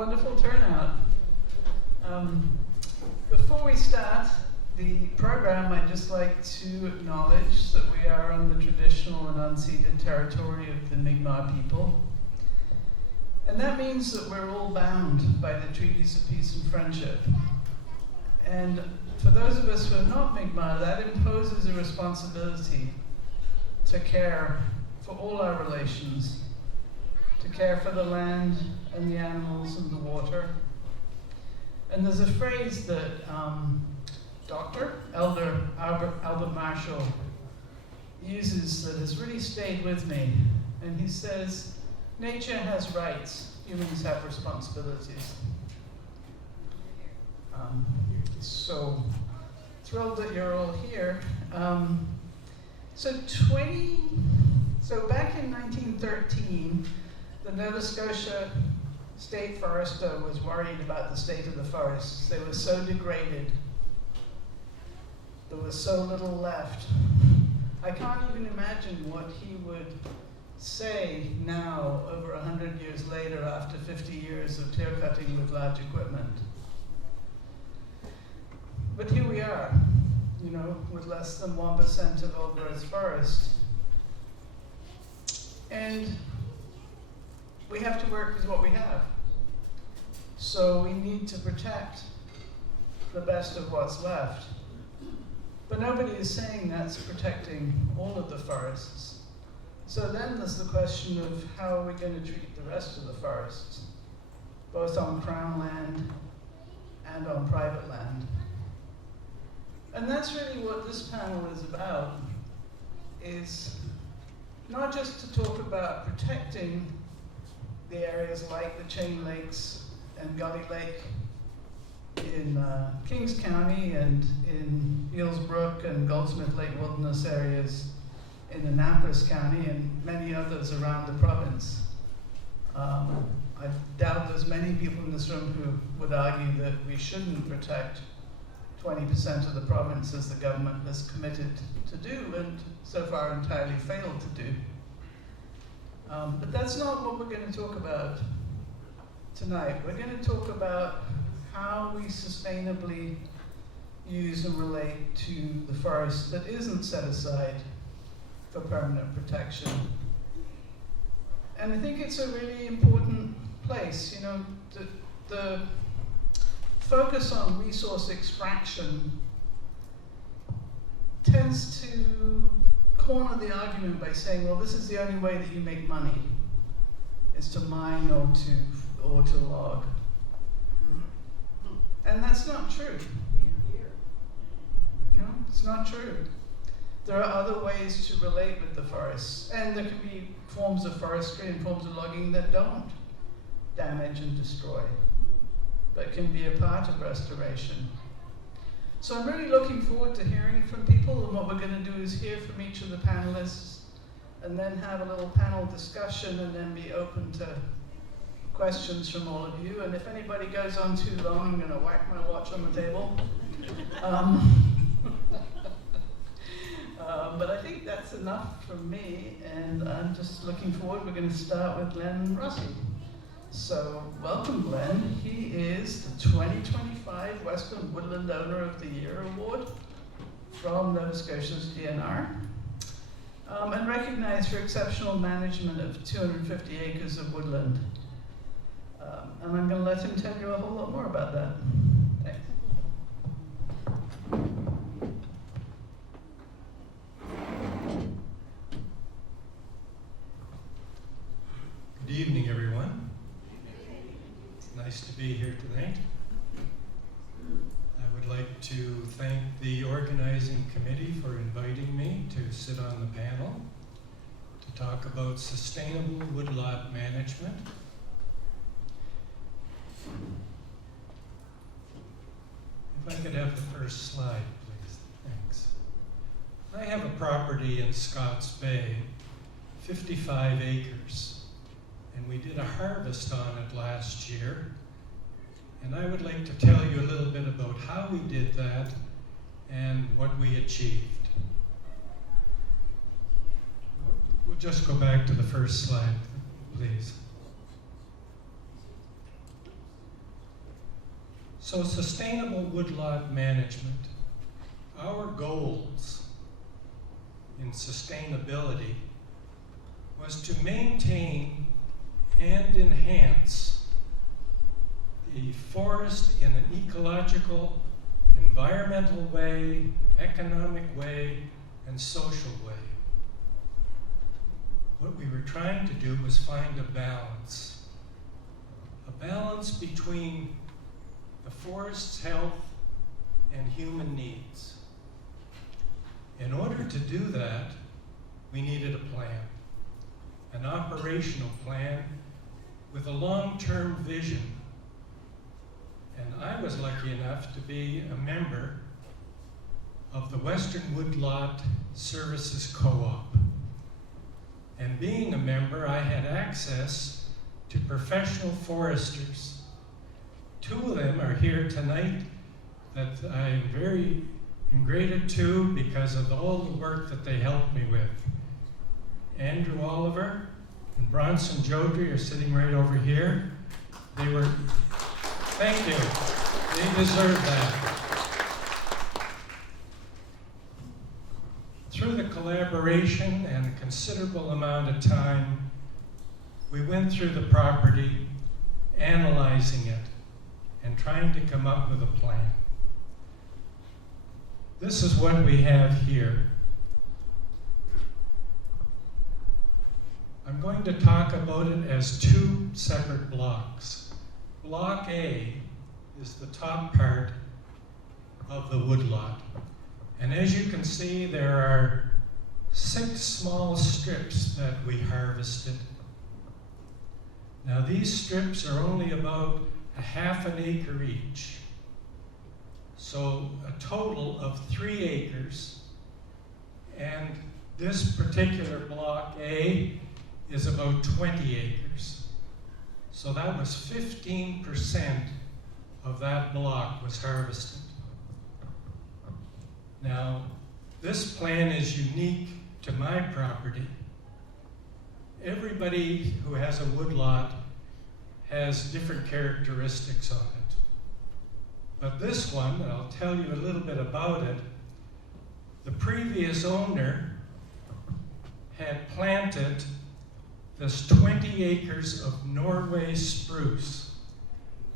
wonderful turnout. Before we start the program, I'd just like to acknowledge that we are on the traditional and unceded territory of the Mi'kmaq people. And that means that we're all bound by the treaties of peace and friendship. And for those of us who are not Mi'kmaq, that imposes a responsibility to care for all our relations, to care for the land and the animals and the water. And there's a phrase that Elder Albert Marshall uses that has really stayed with me. And he says, nature has rights, humans have responsibilities. So thrilled that you're all here. So back in 1913, the Nova Scotia State Forester was worried about the state of the forests. They were so degraded. There was so little left. I can't even imagine what he would say now, over 100 years later, after 50 years of clear cutting with large equipment. But here we are, you know, with less than 1% of old growth forest. And we have to work with what we have. So we need to protect the best of what's left. But nobody is saying that's protecting all of the forests. So then there's the question of how are we going to treat the rest of the forests, both on Crown land and on private land. And that's really what this panel is about, is not just to talk about protecting the areas like the Chain Lakes and Gully Lake in Kings County and in Eels Brook and Goldsmith Lake Wilderness areas in Annapolis County and many others around the province. I doubt there's many people in this room who would argue that we shouldn't protect 20% of the province as the government has committed to do and so far entirely failed to do. But that's not what we're going to talk about tonight. We're going to talk about how we sustainably use and relate to the forest that isn't set aside for permanent protection. And I think it's a really important place. You know, the focus on resource extraction tends to corner the argument by saying, well, this is the only way that you make money, is to mine or to log. And that's not true. You know, it's not true. There are other ways to relate with the forests, and there can be forms of forestry and forms of logging that don't damage and destroy, but can be a part of restoration. So I'm really looking forward to hearing from people, and what we're going to do is hear from each of the panelists and then have a little panel discussion and then be open to questions from all of you. And if anybody goes on too long, I'm going to whack my watch on the table. But I think that's enough from me, and I'm just looking forward. We're going to start with Glenn Rossi. So, welcome, Glenn. He is the 2025 Western Woodland Owner of the Year Award from Nova Scotia's DNR, and recognized for exceptional management of 250 acres of woodland. And I'm going to let him tell you a whole lot more about that. Thanks. Good evening, everyone. Nice to be here tonight. I would like to thank the organizing committee for inviting me to sit on the panel to talk about sustainable woodlot management. If I could have the first slide, please. Thanks. I have a property in Scotts Bay, 55 acres. And we did a harvest on it last year. And I would like to tell you a little bit about how we did that and what we achieved. We'll just go back to the first slide, please. So sustainable woodlot management, our goals in sustainability was to maintain and enhance the forest in an ecological, environmental way, economic way, and social way. What we were trying to do was find a balance between the forest's health and human needs. In order to do that, we needed a plan, an operational plan with a long-term vision. And I was lucky enough to be a member of the Western Woodlot Services Co-op. And being a member, I had access to professional foresters. Two of them are here tonight that I am very ingrated to because of all the work that they helped me with. Andrew Oliver and Bronson Jodry are sitting right over here. They were, thank you, they deserve that. Through the collaboration and a considerable amount of time, we went through the property, analyzing it, and trying to come up with a plan. This is what we have here. I'm going to talk about it as two separate blocks. Block A is the top part of the woodlot. And as you can see, there are 6 small strips that we harvested. Now these strips are only about a half an acre each. So a total of 3 acres. And this particular block A is about 20 acres. So that was 15% of that block was harvested. Now, this plan is unique to my property. Everybody who has a woodlot has different characteristics on it. But this one, and I'll tell you a little bit about it, the previous owner had planted this 20 acres of Norway spruce.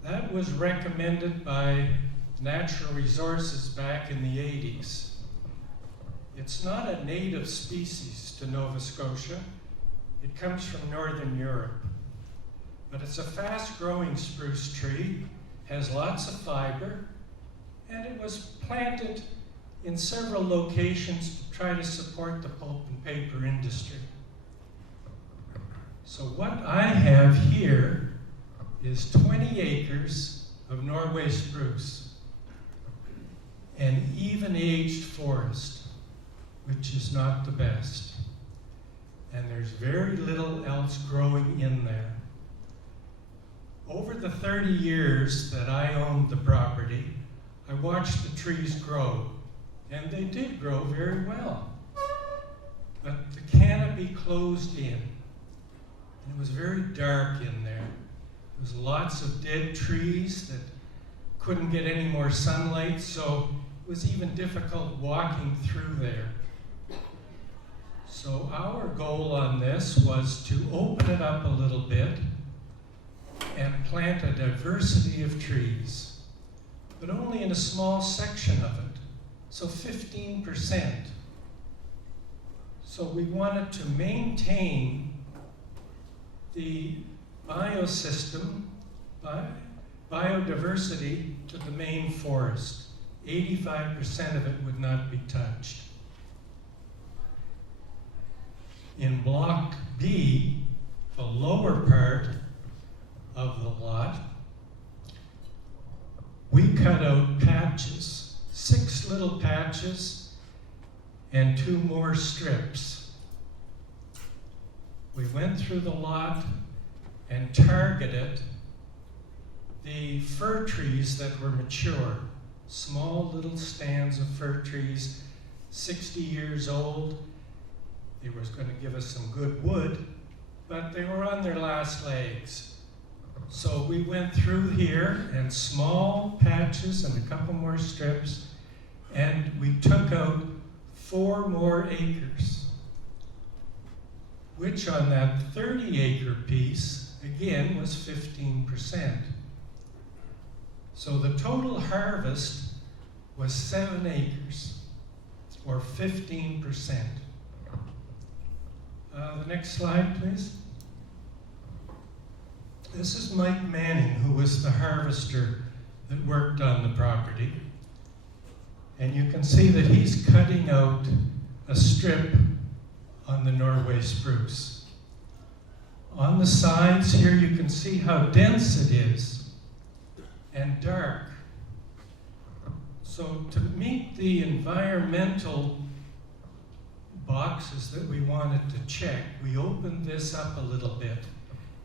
That was recommended by Natural Resources back in the 80s. It's not a native species to Nova Scotia. It comes from Northern Europe. But it's a fast-growing spruce tree, has lots of fiber, and it was planted in several locations to try to support the pulp and paper industry. So what I have here is 20 acres of Norway spruce, an even-aged forest, which is not the best. And there's very little else growing in there. Over the 30 years that I owned the property, I watched the trees grow, and they did grow very well. But the canopy closed in, and it was very dark in there. There was lots of dead trees that couldn't get any more sunlight, so it was even difficult walking through there. So our goal on this was to open it up a little bit and plant a diversity of trees, but only in a small section of it, so 15%. So we wanted to maintain the biosystem, biodiversity to the main forest. 85% of it would not be touched. In Block B, the lower part of the lot, we cut out patches, 6 little patches and 2 more strips. We went through the lot and targeted the fir trees that were mature, small little stands of fir trees, 60 years old. They were going to give us some good wood, but they were on their last legs. So we went through here and small patches and a couple more strips, and we took out 4 more acres, which on that 30-acre piece, again, was 15%. So the total harvest was 7 acres, or 15%. The next slide, please. This is Mike Manning, who was the harvester that worked on the property. And you can see that he's cutting out a strip on the Norway spruce. On the sides here, you can see how dense it is and dark. So to meet the environmental boxes that we wanted to check, we opened this up a little bit.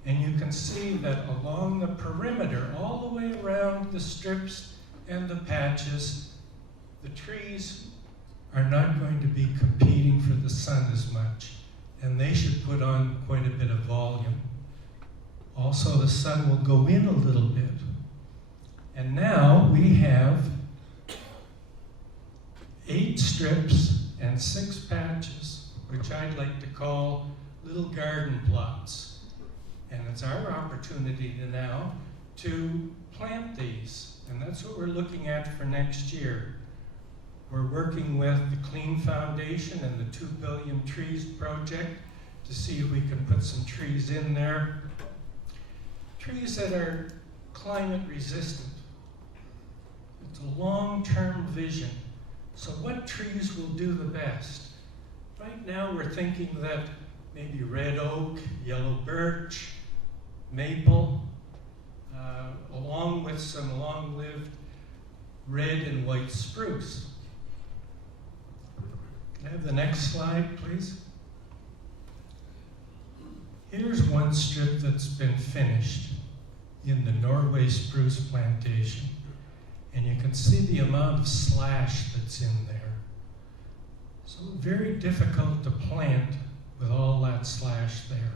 And you can see that along the perimeter, all the way around the strips and the patches, the trees are not going to be competing for the sun as much, and they should put on quite a bit of volume. Also, the sun will go in a little bit. And now we have 8 strips and 6 patches, which I'd like to call little garden plots. And it's our opportunity now to plant these, and that's what we're looking at for next year. We're working with the Clean Foundation and the 2 Billion Trees project to see if we can put some trees in there. Trees that are climate resistant. It's a long-term vision. So what trees will do the best? Right now we're thinking that maybe red oak, yellow birch, maple, along with some long-lived red and white spruce. Can I have the next slide, please? Here's one strip that's been finished in the Norway spruce plantation. And you can see the amount of slash that's in there. So very difficult to plant with all that slash there.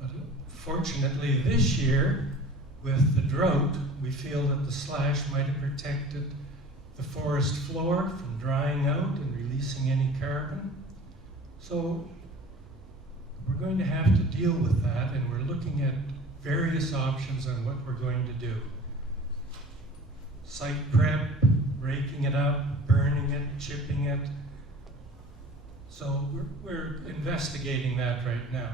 But fortunately this year, with the drought, we feel that the slash might have protected the forest floor from drying out and releasing any carbon. So we're going to have to deal with that, and we're looking at various options on what we're going to do. Site prep, raking it up, burning it, chipping it. So we're investigating that right now.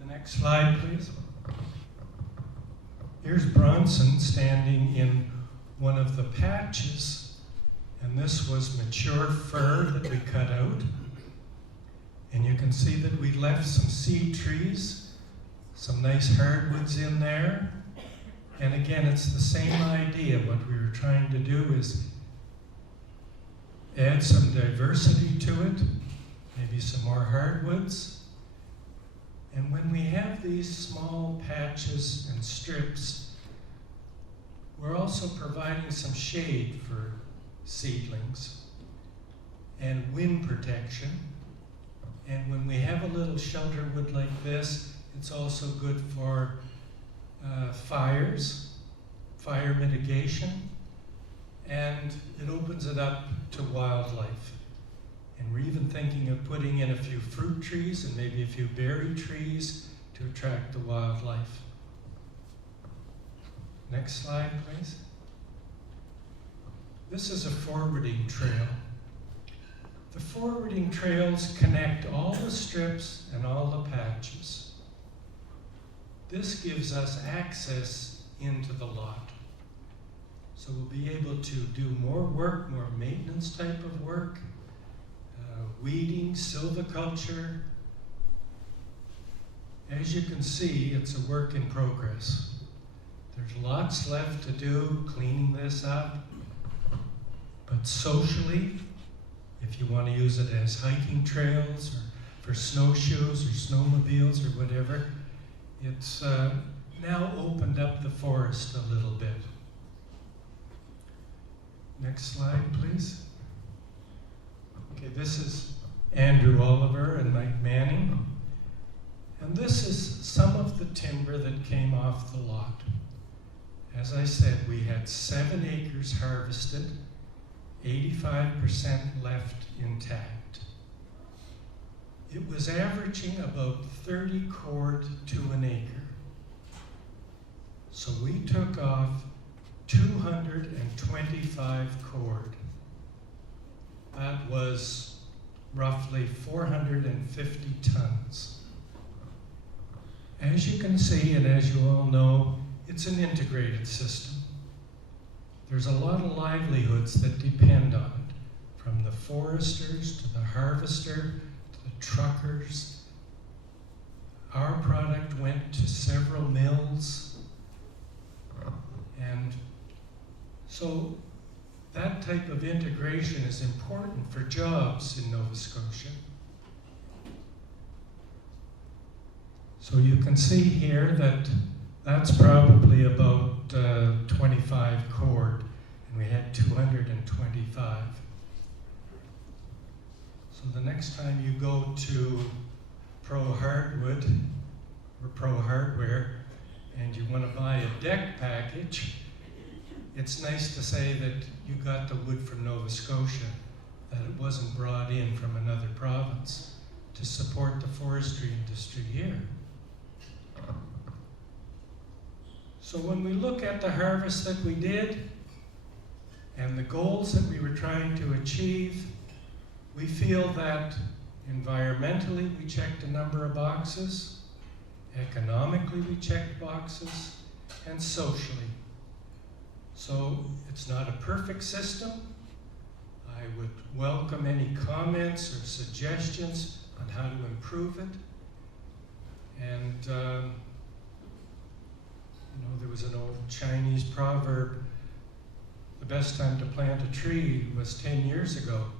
The next slide, please. Here's Bronson standing in one of the patches, and this was mature fir that we cut out. And you can see that we left some seed trees, some nice hardwoods in there. And again, it's the same idea. What we were trying to do is add some diversity to it, maybe some more hardwoods. And when we have these small patches and strips, we're also providing some shade for seedlings and wind protection. And when we have a little shelter wood like this, it's also good for fires, fire mitigation, and it opens it up to wildlife. And we're even thinking of putting in a few fruit trees and maybe a few berry trees to attract the wildlife. Next slide, please. This is a forwarding trail. The forwarding trails connect all the strips and all the patches. This gives us access into the lot. So we'll be able to do more work, more maintenance type of work, weeding, silviculture. As you can see, it's a work in progress. There's lots left to do, cleaning this up. But socially, if you want to use it as hiking trails or for snowshoes or snowmobiles or whatever, it's now opened up the forest a little bit. Next slide, please. Okay, this is Andrew Oliver and Mike Manning. And this is some of the timber that came off the lot. As I said, we had 7 acres harvested, 85% left intact. It was averaging about 30 cord to an acre. So we took off 225 cord. That was roughly 450 tons. As you can see, and as you all know, it's an integrated system. There's a lot of livelihoods that depend on it, from the foresters to the harvester to the truckers. Our product went to several mills, and so that type of integration is important for jobs in Nova Scotia. So you can see here that that's probably about 25 cord, and we had 225. So the next time you go to Pro Hardwood or Pro Hardware and you want to buy a deck package, it's nice to say that you got the wood from Nova Scotia, that it wasn't brought in from another province to support the forestry industry here. So when we look at the harvest that we did and the goals that we were trying to achieve, we feel that environmentally we checked a number of boxes, economically we checked boxes, and socially. So it's not a perfect system. I would welcome any comments or suggestions on how to improve it. And there was an old Chinese proverb, the best time to plant a tree was 10 years ago.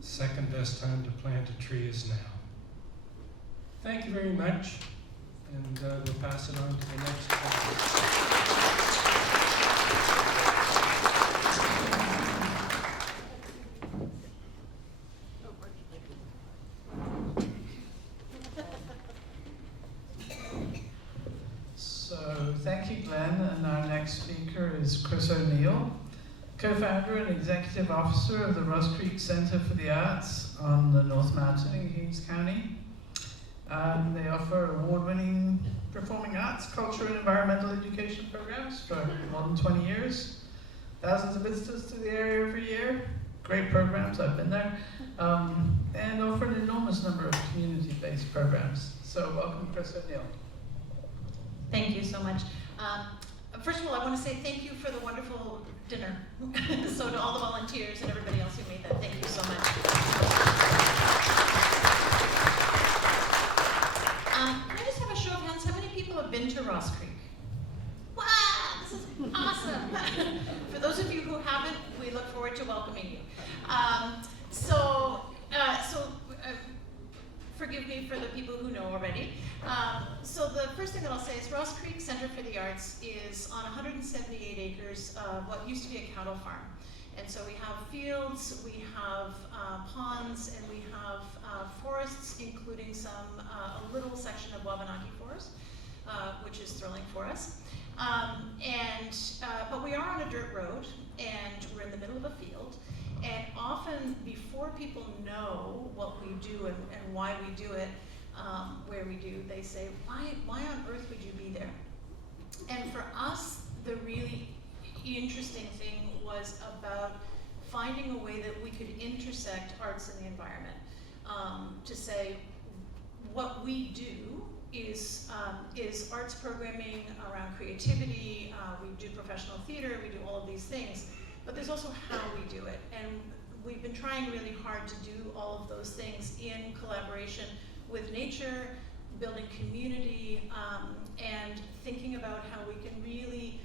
The second best time to plant a tree is now. Thank you very much, and we'll pass it on to the next one. Thank you, Glenn. And our next speaker is Chris O'Neill, co-founder and executive officer of the Ross Creek Centre for the Arts on the North Mountain in Kings County. They offer award-winning performing arts, culture, and environmental education programs for more than 20 years. Thousands of visitors to the area every year. Great programs, I've been there. And offer an enormous number of community-based programs. So welcome, Chris O'Neill. Thank you so much. First of all, I want to say thank you for the wonderful dinner. So to all the volunteers and everybody else who made that, thank you so much. Can I just have a show of hands? How many people have been to Ross Creek? Wow, this is awesome. For those of you who haven't, we look forward to welcoming you. Forgive me for the people who know already. So the first thing that I'll say is Ross Creek Centre for the Arts is on 178 acres of what used to be a cattle farm. And so we have fields, we have ponds, and we have forests, including a little section of Wabanaki Forest, which is thrilling for us. But we are on a dirt road, and we're in the middle of a field. And often, before people know what we do and why we do it, where we do, they say, why on earth would you be there? And for us, the really interesting thing was about finding a way that we could intersect arts and the environment. To say, what we do is arts programming around creativity, we do professional theater, we do all of these things. But there's also how we do it. And we've been trying really hard to do all of those things in collaboration with nature, building community, and thinking about how we can really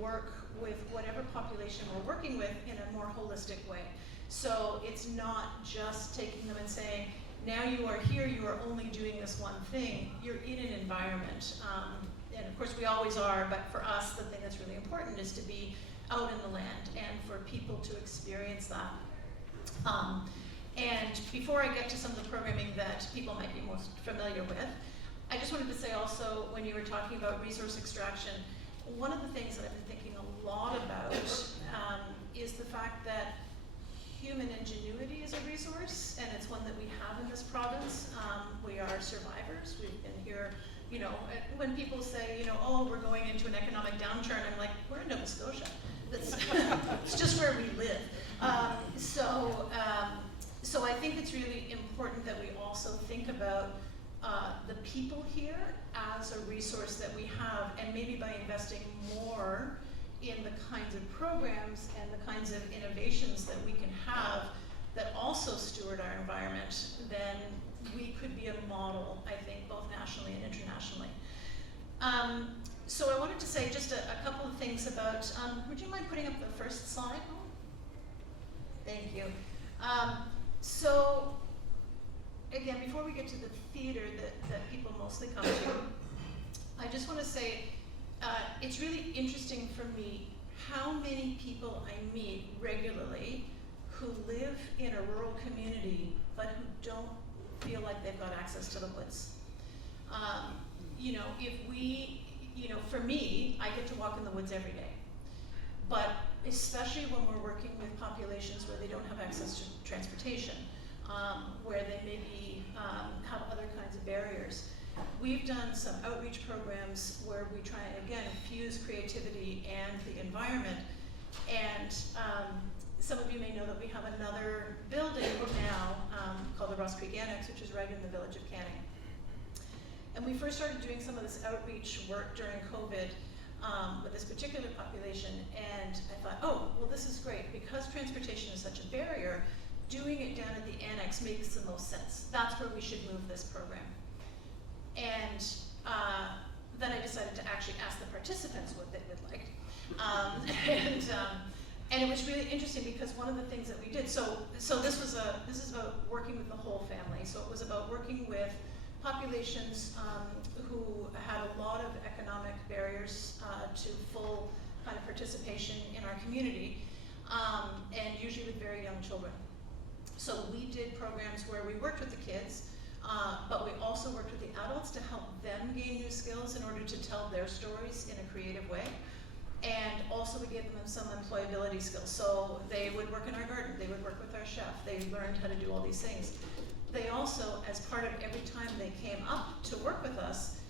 work with whatever population we're working with in a more holistic way. So it's not just taking them and saying, now you are here, you are only doing this one thing. You're in an environment. And of course we always are, but for us, the thing that's really important is to be out in the land and for people to experience that. And before I get to some of the programming that people might be most familiar with, I just wanted to say also, when you were talking about resource extraction, one of the things that I've been thinking a lot about is the fact that human ingenuity is a resource, and it's one that we have in this province. We are survivors. We've been here, you know, when people say, you know, oh, we're going into an economic downturn, I'm like, we're in Nova Scotia. That's it's just where we live. So I think it's really important that we also think about the people here as a resource that we have, and maybe by investing more in the kinds of programs and the kinds of innovations that we can have that also steward our environment, then we could be a model, I think, both nationally and internationally. So I wanted to say just a couple of things about, would you mind putting up the first slide? Thank you. So again, before we get to the theater that people mostly come to, I just want to say it's really interesting for me how many people I meet regularly who live in a rural community but who don't feel like they've got access to the woods. You know, if we, you know, for me, I get to walk in the woods every day. But especially when we're working with populations where they don't have access to transportation, where they maybe have other kinds of barriers. We've done some outreach programs where we try and, again, fuse creativity and the environment. And some of you may know that we have another building now called the Ross Creek Annex, which is right in the village of Canning. And we first started doing some of this outreach work during COVID with this particular population, and I thought, oh, well, this is great. Because transportation is such a barrier, doing it down at the annex makes the most sense. That's where we should move this program. And then I decided to actually ask the participants what they would like. And it was really interesting because one of the things that we did, so this is about working with the whole family. So it was about working with populations who had a lot of economic barriers to full kind of participation in our community, and usually with very young children. So we did programs where we worked with the kids, but we also worked with the adults to help them gain new skills in order to tell their stories in a creative way. And also we gave them some employability skills. So they would work in our garden, they would work with our chef, they learned how to do all these things. They also, as part of every time they came up to work with us,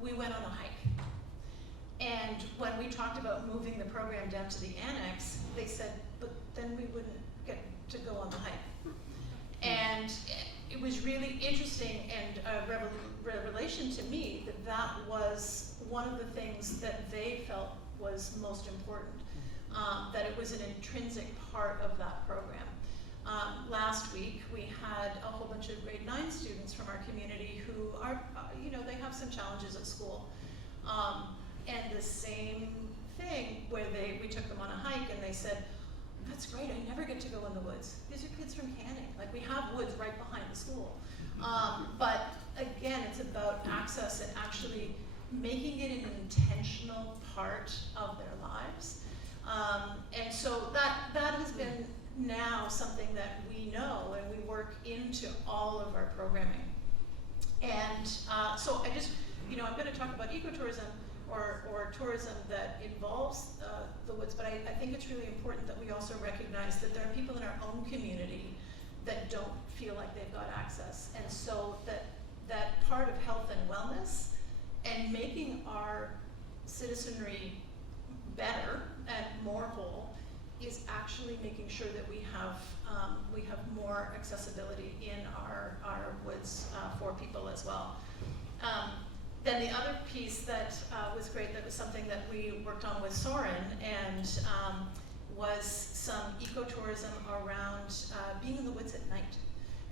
we went on a hike. And when we talked about moving the program down to the annex, they said, but then we wouldn't get to go on the hike. And it was really interesting and a revelation to me that that was one of the things that they felt was most important, that it was an intrinsic part of that program. Last week, we had a whole bunch of grade 9 students from our community who are, you know, they have some challenges at school. And the same thing where we took them on a hike and they said, that's great, I never get to go in the woods. These are kids from Canning. Like, we have woods right behind the school. But again, it's about access and actually making it an intentional part of their lives. And so that has been now something that we know and we work into all of our programming. And so I just, you know, I'm going to talk about ecotourism or tourism that involves the woods, but I think it's really important that we also recognize that there are people in our own community that don't feel like they've got access. And so that part of health and wellness and making our citizenry better and more whole is actually making sure that we have more accessibility in our woods for people as well. Then the other piece that was great, that was something that we worked on with Soren, and was some ecotourism around being in the woods at night.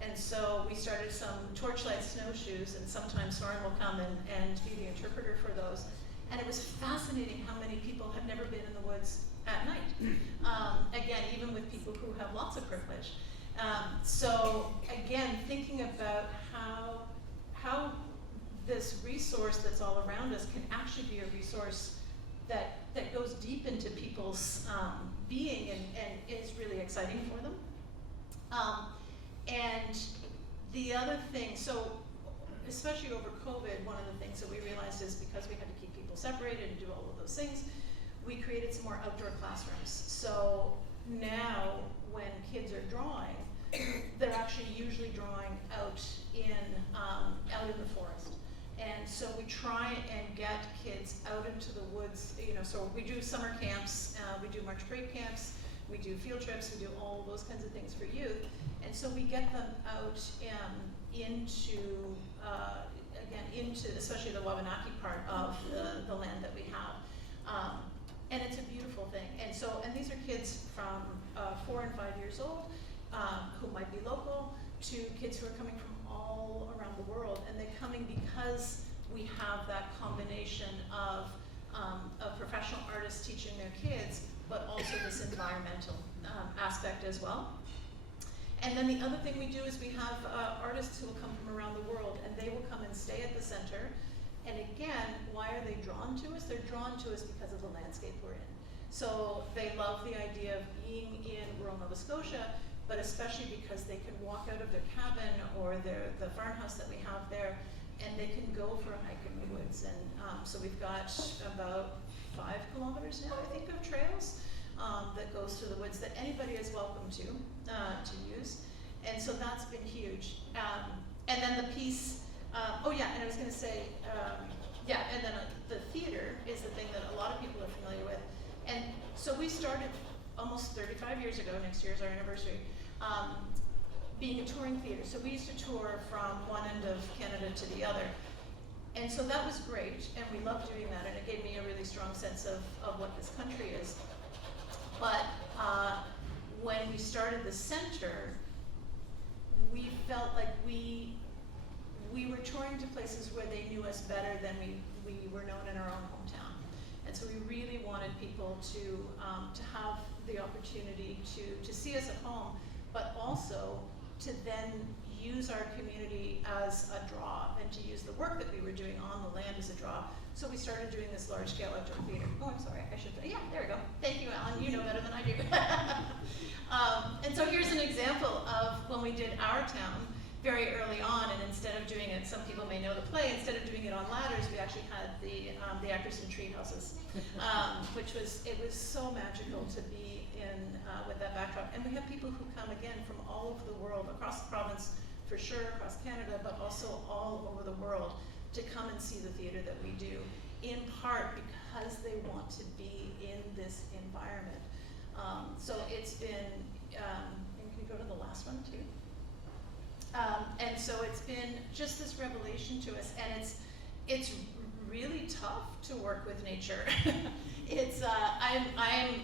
And so we started some torchlight snowshoes, and sometimes Soren will come and be the interpreter for those. And it was fascinating how many people have never been in the woods at night. Again, even with people who have lots of privilege. So again, thinking about how this resource that's all around us can actually be a resource that goes deep into people's being and is really exciting for them. And the other thing, so especially over COVID, one of the things that we realized is because we had to keep people separated and do all of those things, we created some more outdoor classrooms. So now when kids are drawing, they're actually usually drawing out in the forest. And so we try and get kids out into the woods, you know, so we do summer camps, we do March break camps, we do field trips, we do all those kinds of things for youth. And so we get them out into, again, into especially the Wabanaki part of the land that we have. And it's a beautiful thing. And so, and these are kids from 4 and 5 years old, who might be local, to kids who are coming from all around the world. And they're coming because we have that combination of professional artists teaching their kids, but also this environmental aspect as well. And then the other thing we do is we have artists who will come from around the world, and they will come and stay at the center. And again, why are they drawn to us? They're drawn to us because of the landscape we're in. So they love the idea of being in rural Nova Scotia, but especially because they can walk out of their cabin or the farmhouse that we have there, and they can go for a hike in the woods. And so we've got about 5 kilometers now, I think, of trails that goes through the woods that anybody is welcome to use. And so that's been huge. And then the piece, oh yeah, and I was gonna say, yeah, and then the theater is the thing that a lot of people are familiar with. And so we started almost 35 years ago, next year is our anniversary, being a touring theater. So we used to tour from one end of Canada to the other. And so that was great, and we loved doing that, and it gave me a really strong sense of what this country is. But when we started the center, we felt like we were touring to places where they knew us better than we were known in our own hometown. And so we really wanted people to have the opportunity to see us at home, but also to then use our community as a draw and to use the work that we were doing on the land as a draw. So we started doing this large-scale outdoor theater. Oh, I'm sorry, I should, yeah, there we go. Thank you, Alan, you know better than I do. And so here's an example of when we did Our Town very early on, and instead of doing it, some people may know the play, instead of doing it on ladders, we actually had the actors in tree houses, which was so magical to be in with that backdrop. And we have people who come again from all over the world, across the province for sure, across Canada, but also all over the world, to come and see the theater that we do, in part because they want to be in this environment. So it's been, and can you go to the last one too? And so it's been just this revelation to us, and it's really tough to work with nature. It's I'm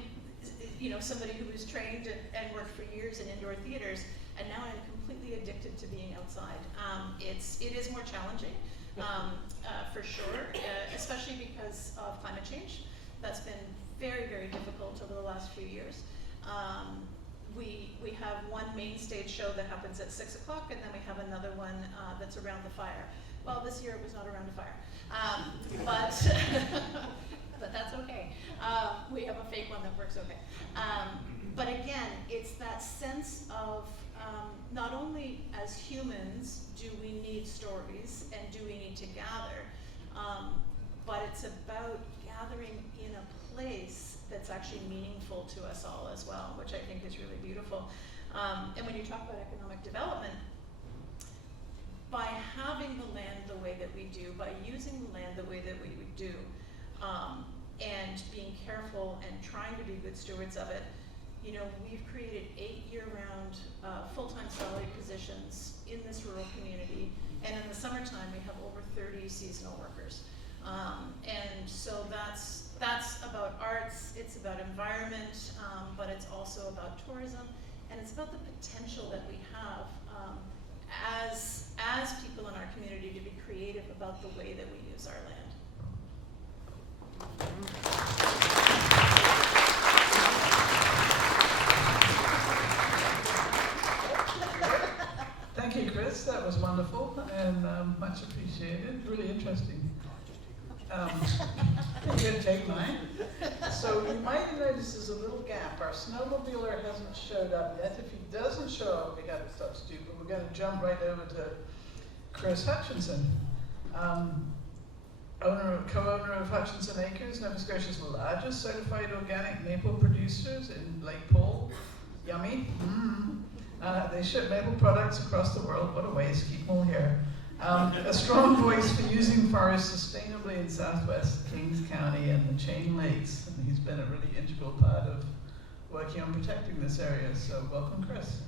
you know, somebody who was trained and worked for years in indoor theaters, and now I'm completely addicted to being outside. It is more challenging, for sure, especially because of climate change. That's been very, very difficult over the last few years. We have one main stage show that happens at 6 o'clock, and then we have another one that's around the fire. Well, this year it was not around a fire, but that's okay. We have a fake one that works okay. But again, it's that sense of not only as humans do we need stories and do we need to gather, but it's about gathering in a place that's actually meaningful to us all as well, which I think is really beautiful. And when you talk about economic development, by having the land the way that we do, by using the land the way that we would do, and being careful and trying to be good stewards of it, you know, we've created 8 year-round full-time salary positions in this rural community, and in the summertime we have over 30 seasonal workers. And so that's about arts, it's about environment, but it's also about tourism, and it's about the potential that we have as people in our community to be creative about the way that we use our land. Thank you, Chris. That was wonderful and much appreciated. Really interesting. You're gonna take mine? So you might have noticed there's a little gap. Our snowmobiler hasn't showed up yet. If he doesn't show up, we got stuff to do, but we're gonna jump right over to Chris Hutchinson, co-owner of Hutchinson Acres, Nova Scotia's largest certified organic maple producers in Lake Powell. Yummy. They ship maple products across the world. What a waste, keep them all here. A strong voice for using forests sustainably in southwest Kings County and the Chain Lakes. And he's been a really integral part of working on protecting this area. So welcome, Chris.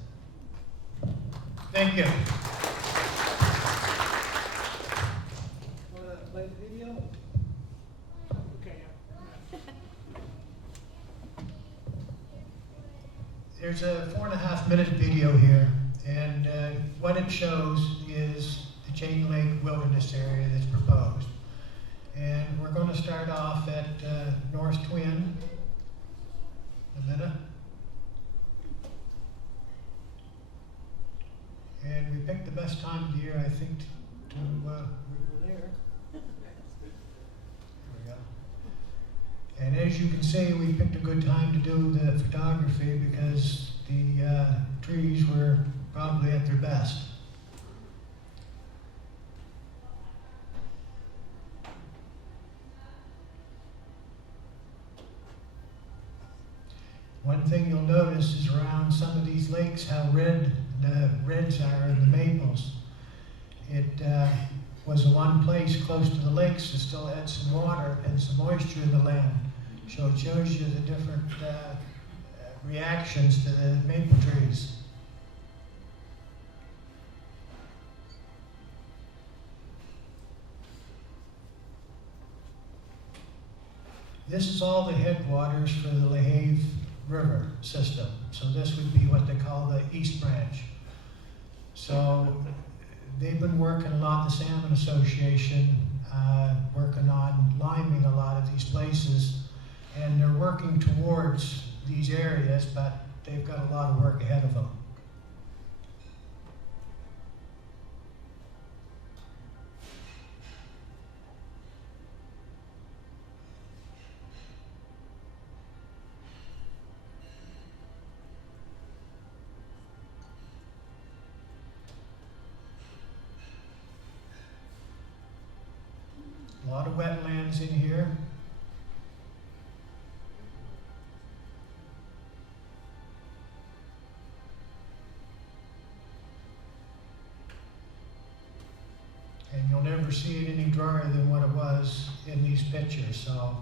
Thank you. Want to play the video? Okay. There's a 4.5-minute video here, and what it shows is the Chain Lake Wilderness area that's proposed. And we're going to start off at North Twin. A minute. And we picked the best time of year, I think, to we were there. There we go. And as you can see, we picked a good time to do the photography because the trees were probably at their best. One thing you'll notice is around some of these lakes how red the reds are in the maples. It was the one place close to the lakes that still had some water and some moisture in the land. So it shows you the different reactions to the maple trees. This is all the headwaters for the LaHave River system. So this would be what they call the East Branch. So they've been working a lot, the Salmon Association, working on liming a lot of these places. And they're working towards these areas, but they've got a lot of work ahead of them. A lot of wetlands in here. And you'll never see it any drier than what it was in these pictures. So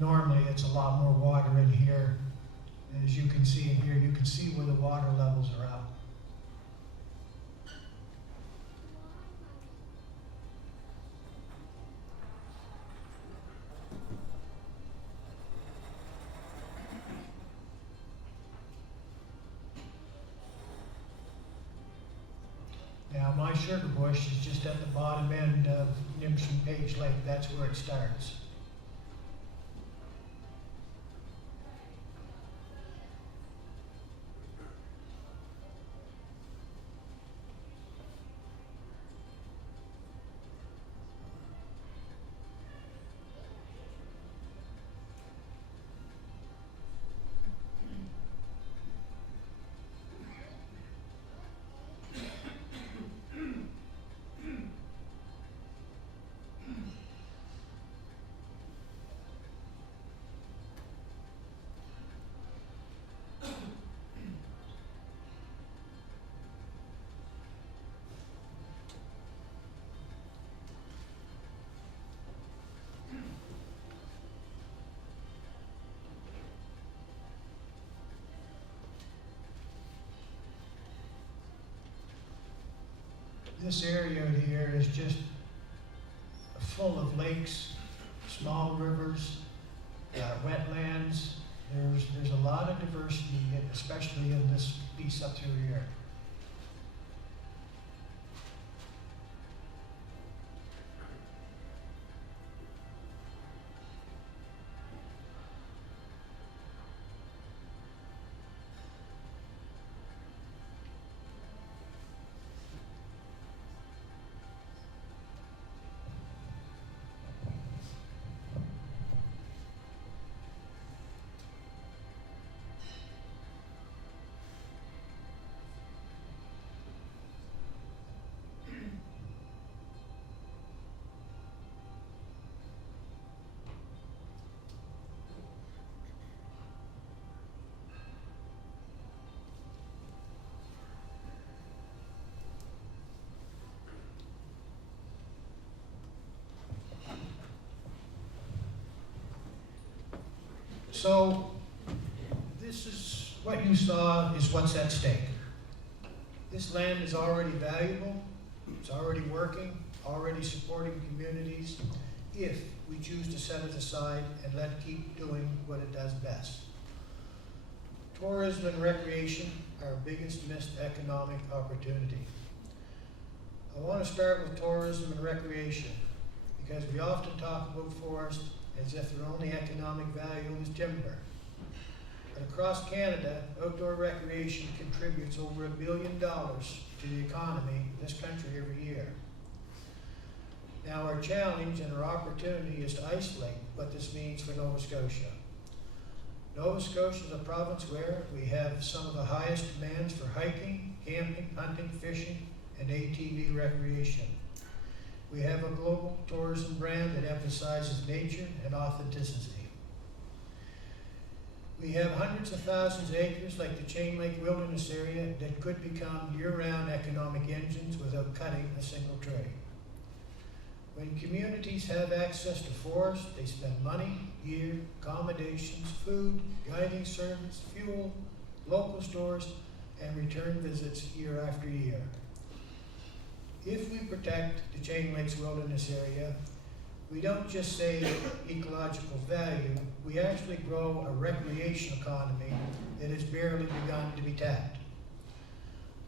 normally it's a lot more water in here. As you can see in here, you can see where the water levels are up. Now my sugar bush is just at the bottom end of Nimson Page Lake. That's where it starts. This area here is just full of lakes, small rivers, wetlands. There's a lot of diversity, especially in this piece up through here. So this is what you saw is what's at stake. This land is already valuable, it's already working, already supporting communities, if we choose to set it aside and let it keep doing what it does best. Tourism and recreation are our biggest missed economic opportunity. I want to start with tourism and recreation because we often talk about forest as if their only economic value is timber. But across Canada, outdoor recreation contributes over $1 billion to the economy of this country every year. Now our challenge and our opportunity is to isolate what this means for Nova Scotia. Nova Scotia is a province where we have some of the highest demands for hiking, camping, hunting, fishing, and ATV recreation. We have a global tourism brand that emphasizes nature and authenticity. We have hundreds of thousands of acres like the Chain Lake Wilderness area that could become year-round economic engines without cutting a single tree. When communities have access to forest, they spend money, gear, accommodations, food, guiding service, fuel, local stores, and return visits year after year. If we protect the Chain Lakes Wilderness area, we don't just save ecological value, we actually grow a recreation economy that has barely begun to be tapped.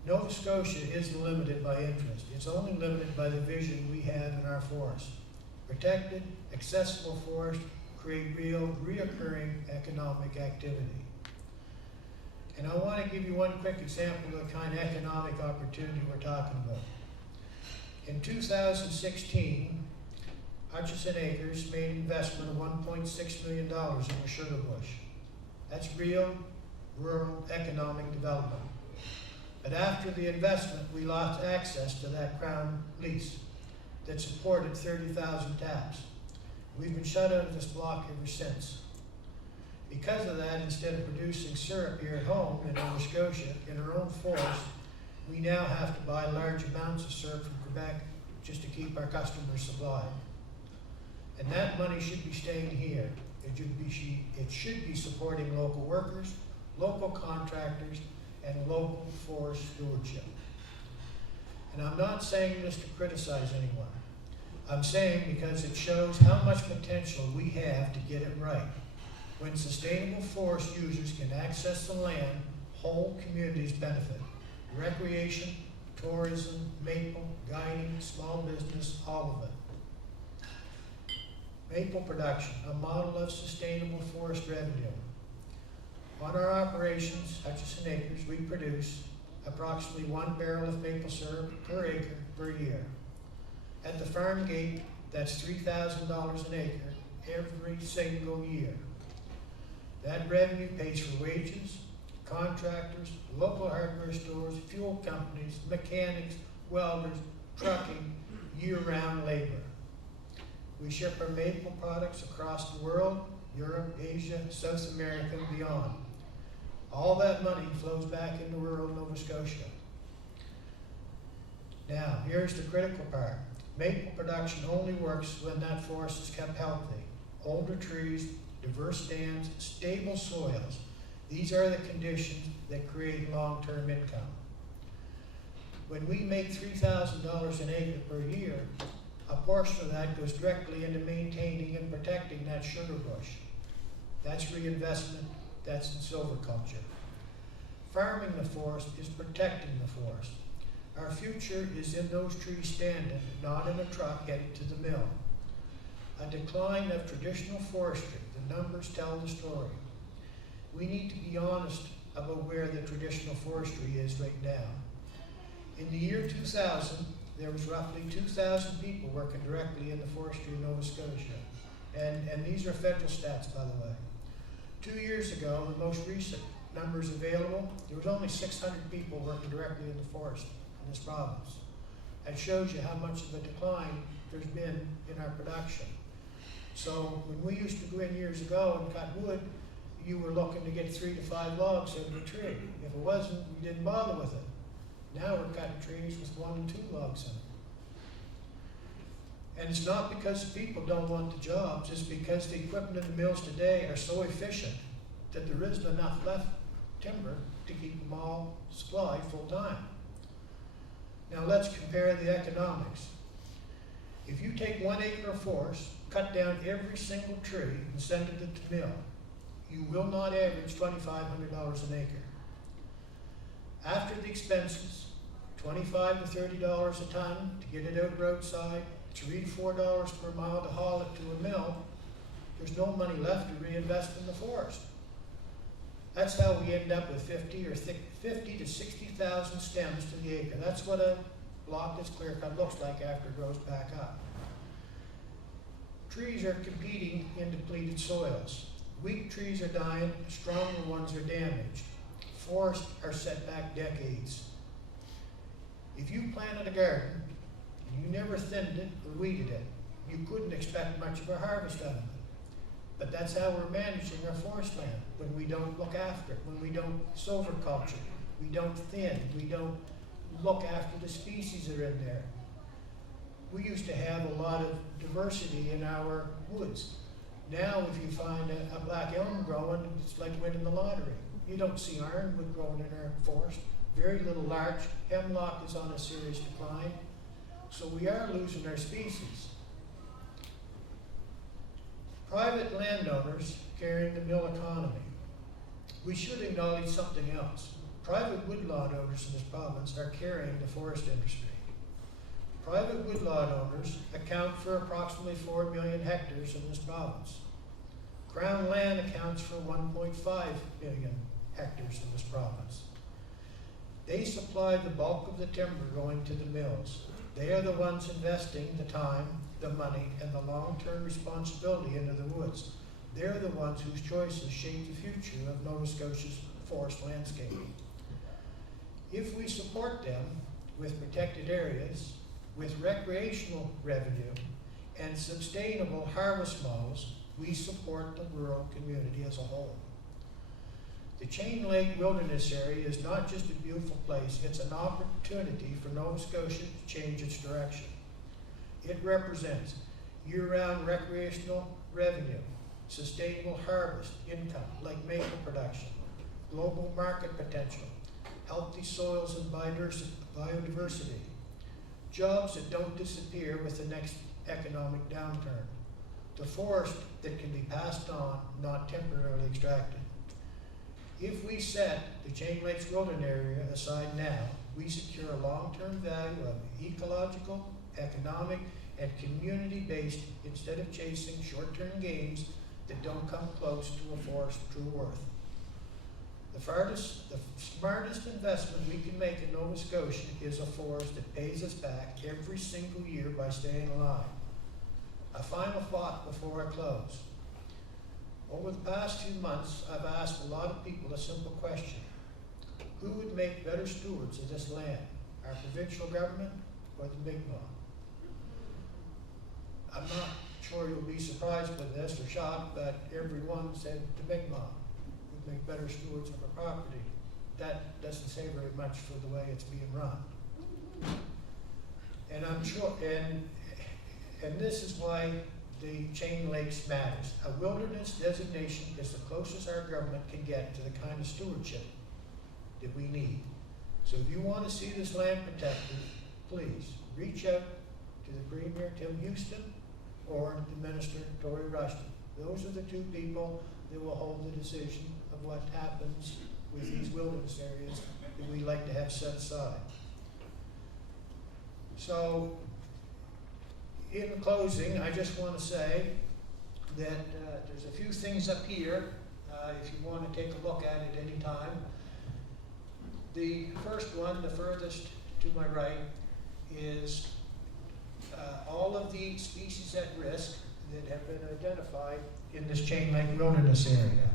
Nova Scotia isn't limited by interest. It's only limited by the vision we have in our forest. Protected, accessible forests create real, reoccurring economic activity. And I want to give you one quick example of the kind of economic opportunity we're talking about. In 2016, Hutchison Acres made an investment of $1.6 million in a sugar bush. That's real, rural economic development. But after the investment, we lost access to that Crown lease that supported 30,000 taps. We've been shut out of this block ever since. Because of that, instead of producing syrup here at home in Nova Scotia, in our own forest, we now have to buy large amounts of syrup from Quebec just to keep our customers supplied. And that money should be staying here. It should be supporting local workers, local contractors, and local forest stewardship. And I'm not saying this to criticize anyone. I'm saying because it shows how much potential we have to get it right. When sustainable forest users can access the land, whole communities benefit. Recreation, tourism, maple, guiding, small business, all of it. Maple production, a model of sustainable forest revenue. On our operations, Hutchison Acres, we produce approximately 1 barrel of maple syrup per acre per year. At the farm gate, that's $3,000 an acre every single year. That revenue pays for wages, contractors, local hardware stores, fuel companies, mechanics, welders, trucking, year-round labor. We ship our maple products across the world, Europe, Asia, South America, and beyond. All that money flows back into rural Nova Scotia. Now, here's the critical part. Maple production only works when that forest is kept healthy. Older trees, diverse stands, stable soils. These are the conditions that create long-term income. When we make $3,000 an acre per year, a portion of that goes directly into maintaining and protecting that sugar bush. That's reinvestment, that's in silviculture. Farming the forest is protecting the forest. Our future is in those trees standing, not in a truck headed to the mill. A decline of traditional forestry, the numbers tell the story. We need to be honest about where the traditional forestry is right now. In the year 2000, there was roughly 2,000 people working directly in the forestry of Nova Scotia. And these are federal stats, by the way. 2 years ago, the most recent numbers available, there was only 600 people working directly in the forest in this province. That shows you how much of a decline there's been in our production. So when we used to go in years ago and cut wood, you were looking to get 3 to 5 logs out of a tree. If it wasn't, you didn't bother with it. Now we're cutting trees with 1 and 2 logs in And it's not because people don't want the jobs, it's because the equipment in the mills today are so efficient that there isn't enough left timber to keep them all supplied full time. Now let's compare the economics. If you take 1 acre of forest, cut down every single tree and send it to the mill, you will not average $2,500 an acre. After the expenses, $25 to $30 a ton to get it out roadside, $3 to $4 per mile to haul it to a mill, there's no money left to reinvest in the forest. That's how we end up with 50 to 60,000 stems to the acre. That's what a block that's clear cut looks like after it grows back up. Trees are competing in depleted soils. Weak trees are dying, stronger ones are damaged. Forests are set back decades. If you planted a garden and you never thinned it or weeded it, you couldn't expect much of a harvest out of it. But that's how we're managing our forest land, when we don't look after it, when we don't silviculture, we don't thin, we don't look after the species that are in there. We used to have a lot of diversity in our woods. Now if you find a black elm growing, it's like winning the lottery. You don't see ironwood growing in our forest. Very little larch. Hemlock is on a serious decline. So we are losing our species. Private landowners carrying the mill economy. We should acknowledge something else. Private woodlot owners in this province are carrying the forest industry. Private woodlot owners account for approximately 4 million hectares in this province. Crown land accounts for 1.5 million hectares in this province. They supply the bulk of the timber going to the mills. They are the ones investing the time, the money, and the long-term responsibility into the woods. They're the ones whose choices shape the future of Nova Scotia's forest landscape. If we support them with protected areas, with recreational revenue, and sustainable harvest models, we support the rural community as a whole. The Chain Lake Wilderness Area is not just a beautiful place, it's an opportunity for Nova Scotia to change its direction. It represents year-round recreational revenue, sustainable harvest, income like maple production, global market potential, healthy soils and biodiversity, jobs that don't disappear with the next economic downturn, the forest that can be passed on, not temporarily extracted. If we set the Chain Lakes Wilderness Area aside now, we secure a long-term value of ecological, economic, and community-based instead of chasing short-term gains that don't come close to a forest's true worth. The smartest investment we can make in Nova Scotia is a forest that pays us back every single year by staying alive. A final thought before I close. Over the past few months, I've asked a lot of people a simple question. Who would make better stewards of this land, our provincial government or the Mi'kmaq? I'm not sure you'll be surprised by this or shocked, but everyone said the Mi'kmaq would make better stewards of our property. That doesn't say very much for the way it's being run. And I'm sure, and this is why the Chain Lakes matters. A wilderness designation is the closest our government can get to the kind of stewardship that we need. So if you want to see this land protected, please reach out to the Premier, Tim Houston, or the Minister, Tory Rushton. Those are the two people that will hold the decision of what happens with these wilderness areas that we like to have set aside. So, in closing, I just want to say that there's a few things up here, if you want to take a look at it any time. The first one, the furthest to my right, is all of the species at risk that have been identified in this Chain Lake Wilderness Area.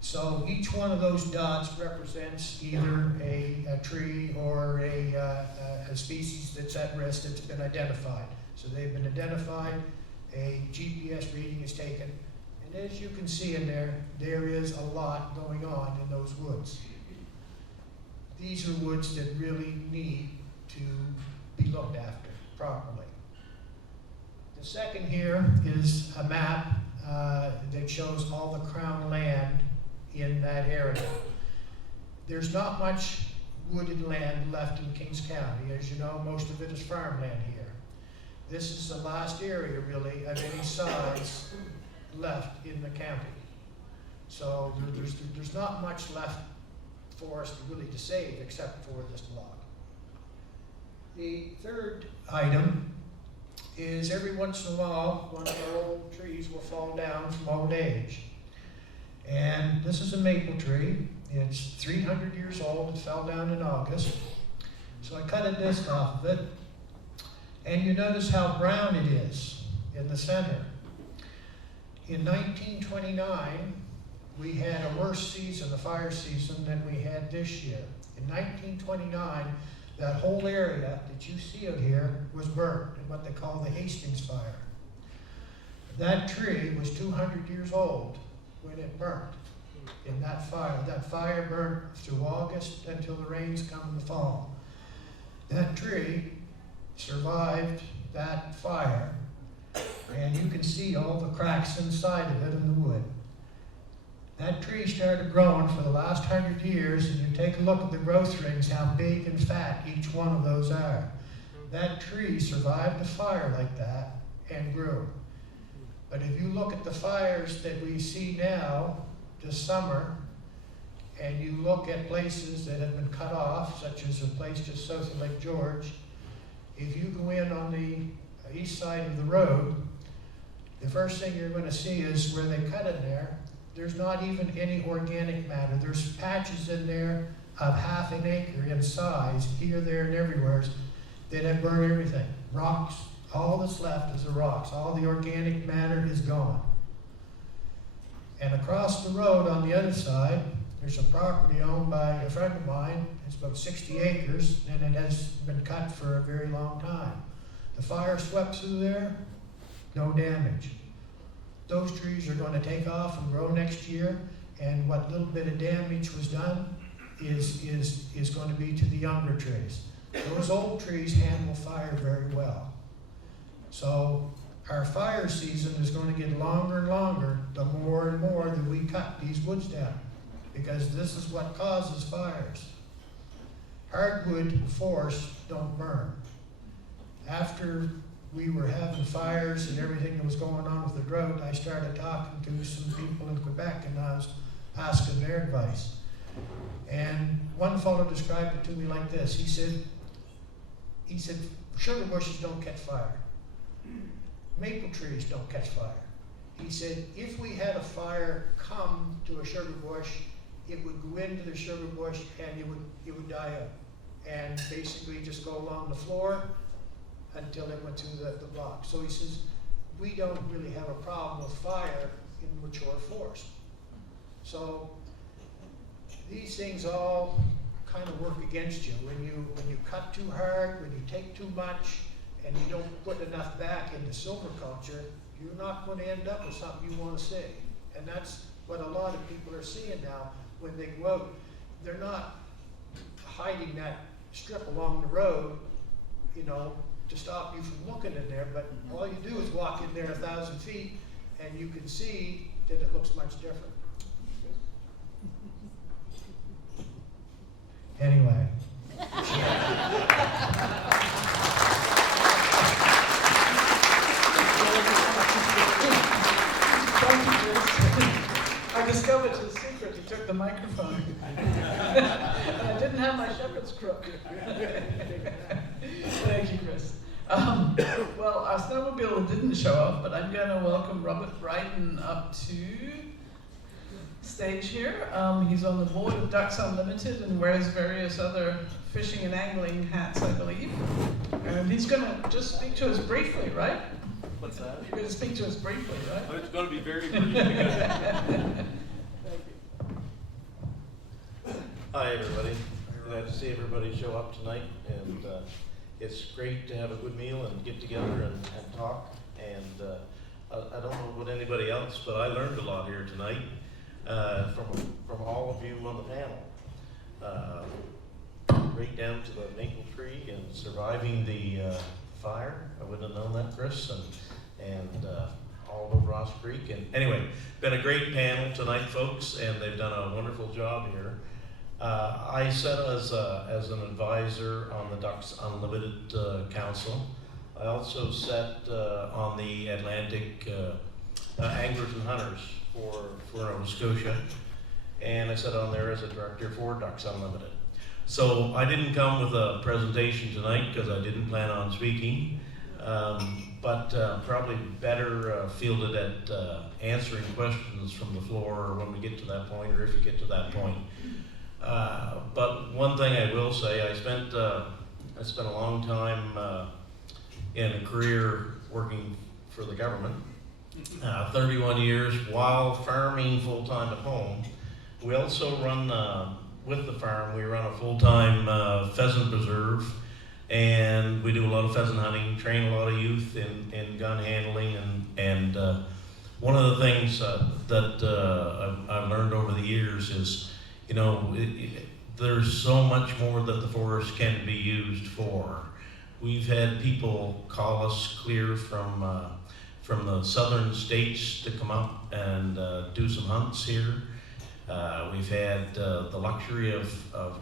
So each one of those dots represents either a tree or a species that's at risk that's been identified. So they've been identified, a GPS reading is taken, and as you can see in there, there is a lot going on in those woods. These are woods that really need to be looked after properly. The second here is a map that shows all the crown land in that area. There's not much wooded land left in Kings County. As you know, most of it is farmland here. This is the last area really of any size left in the county. So there's not much left for us really to save except for this block. The third item is every once in a while, one of our old trees will fall down from old age. And this is a maple tree. It's 300 years old. It fell down in August. So I cut a disc off of it. And you notice how brown it is in the center. In 1929, we had a worse season, a fire season, than we had this year. In 1929, that whole area that you see out here was burned in what they call the Hastings Fire. That tree was 200 years old when it burned in that fire. That fire burned through August until the rains come in the fall. That tree survived that fire, and you can see all the cracks inside of it in the wood. That tree started growing for the last 100 years, and you take a look at the growth rings, how big and fat each one of those are. That tree survived a fire like that and grew. But if you look at the fires that we see now this summer, and you look at places that have been cut off, such as a place just south of Lake George, if you go in on the east side of the road, the first thing you're going to see is where they cut in there, there's not even any organic matter. There's patches in there of half an acre in size, here, there, and everywhere, that have burned everything. Rocks, all that's left is the rocks. All the organic matter is gone. And across the road on the other side, there's a property owned by a friend of mine. It's about 60 acres, and it has been cut for a very long time. The fire swept through there, no damage. Those trees are going to take off and grow next year, and what little bit of damage was done is going to be to the younger trees. Those old trees handle fire very well. So our fire season is going to get longer and longer the more and more that we cut these woods down, because this is what causes fires. Hardwood forests don't burn. After we were having fires and everything that was going on with the drought, I started talking to some people in Quebec, and I was asking their advice. And one fellow described it to me like this. He said, sugar bushes don't catch fire. Maple trees don't catch fire. He said, if we had a fire come to a sugar bush, it would go into the sugar bush and it would die out. And basically just go along the floor until it went through the block. So he says, we don't really have a problem with fire in mature forest. So these things all kind of work against you. When you cut too hard, when you take too much, and you don't put enough back into silviculture, you're not going to end up with something you want to see. And that's what a lot of people are seeing now. When they go out, they're not hiding that strip along the road, to stop you from looking in there, but all you do is walk in there 1,000 feet and you can see that it looks much different. Anyway. I discovered his secret. He took the microphone. And I didn't have my shepherd's crook. Thank you, Chris. Well, our snowmobile didn't show up, but I'm going to welcome Robert Brighton up to stage here. He's on the board of Ducks Unlimited and wears various other fishing and angling hats, I believe. And he's going to just speak to us briefly, right? What's that? You're going to speak to us briefly, right? Oh, it's going to be very brief. Hi, everybody. Glad to see everybody show up tonight, and it's great to have a good meal and get together and talk. And I don't know about anybody else, but I learned a lot here tonight from all of you on the panel. Right down to the maple tree and surviving the fire. I wouldn't have known that, Chris. and all over Ross Creek. And anyway, been a great panel tonight, folks, and they've done a wonderful job here. I sat as an advisor on the Ducks Unlimited Council. I also sat on the Atlantic Anglers and Hunters for Nova Scotia, and I sat on there as a director for Ducks Unlimited. So I didn't come with a presentation tonight because I didn't plan on speaking, but probably better fielded at answering questions from the floor when we get to that point, or if you get to that point. But one thing I will say, I spent a long time in a career working for the government, 31 years while farming full-time at home. We also run, with the farm, we run a full-time pheasant preserve, and we do a lot of pheasant hunting, train a lot of youth in gun handling, and one of the things that I've learned over the years is, you know, there's so much more that the forest can be used for. We've had people call us clear from the southern states to come up and do some hunts here. We've had the luxury of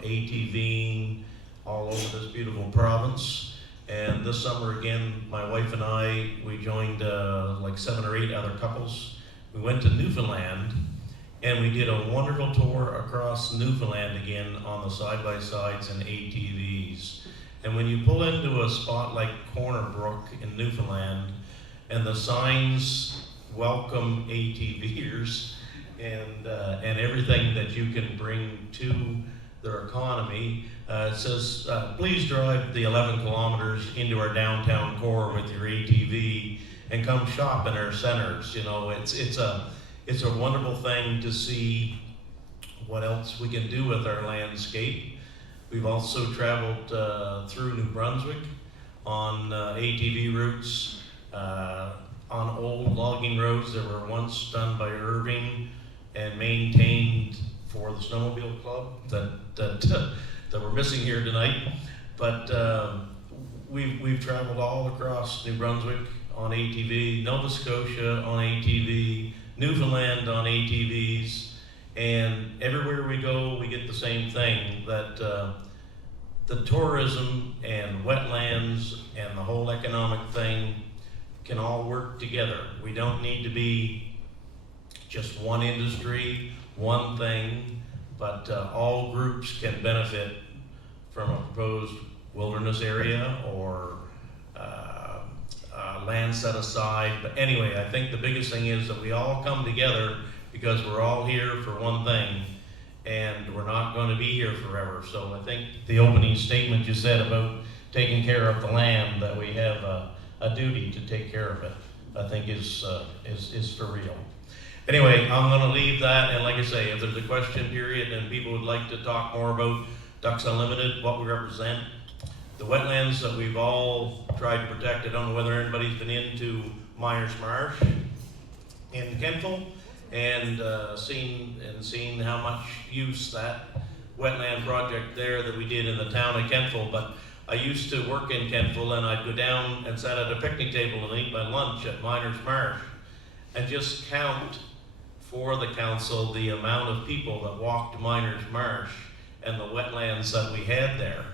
ATVing all over this beautiful province. And this summer again, my wife and I, we joined like 7 or 8 other couples. We went to Newfoundland, and we did a wonderful tour across Newfoundland again on the side-by-sides and ATVs. And when you pull into a spot like Corner Brook in Newfoundland, and the signs welcome ATVers, and everything that you can bring to their economy, it says, please drive the 11 kilometers into our downtown core with your ATV and come shop in our centers. You know, it's a wonderful thing to see what else we can do with our landscape. We've also traveled through New Brunswick on ATV routes, on old logging roads that were once done by Irving and maintained for the snowmobile club that we're missing here tonight. But we've traveled all across New Brunswick on ATV, Nova Scotia on ATV, Newfoundland on ATVs, and everywhere we go, we get the same thing, that the tourism and wetlands and the whole economic thing can all work together. We don't need to be just one industry, one thing, but all groups can benefit from a proposed wilderness area or land set aside. But anyway, I think the biggest thing is that we all come together because we're all here for one thing, and we're not going to be here forever. So I think the opening statement you said about taking care of the land, that we have a duty to take care of it, I think is for real. Anyway, I'm going to leave that, and like I say, if there's a question period and people would like to talk more about Ducks Unlimited, what we represent, the wetlands that we've all tried to protect. I don't know whether anybody's been into Myers Marsh in Kentville and seen how much use that wetland project there that we did in the town of Kentville. But I used to work in Kentville, and I'd go down and sit at a picnic table and eat my lunch at Myers Marsh and just count for the council the amount of people that walked Miners Marsh and the wetlands that we had there.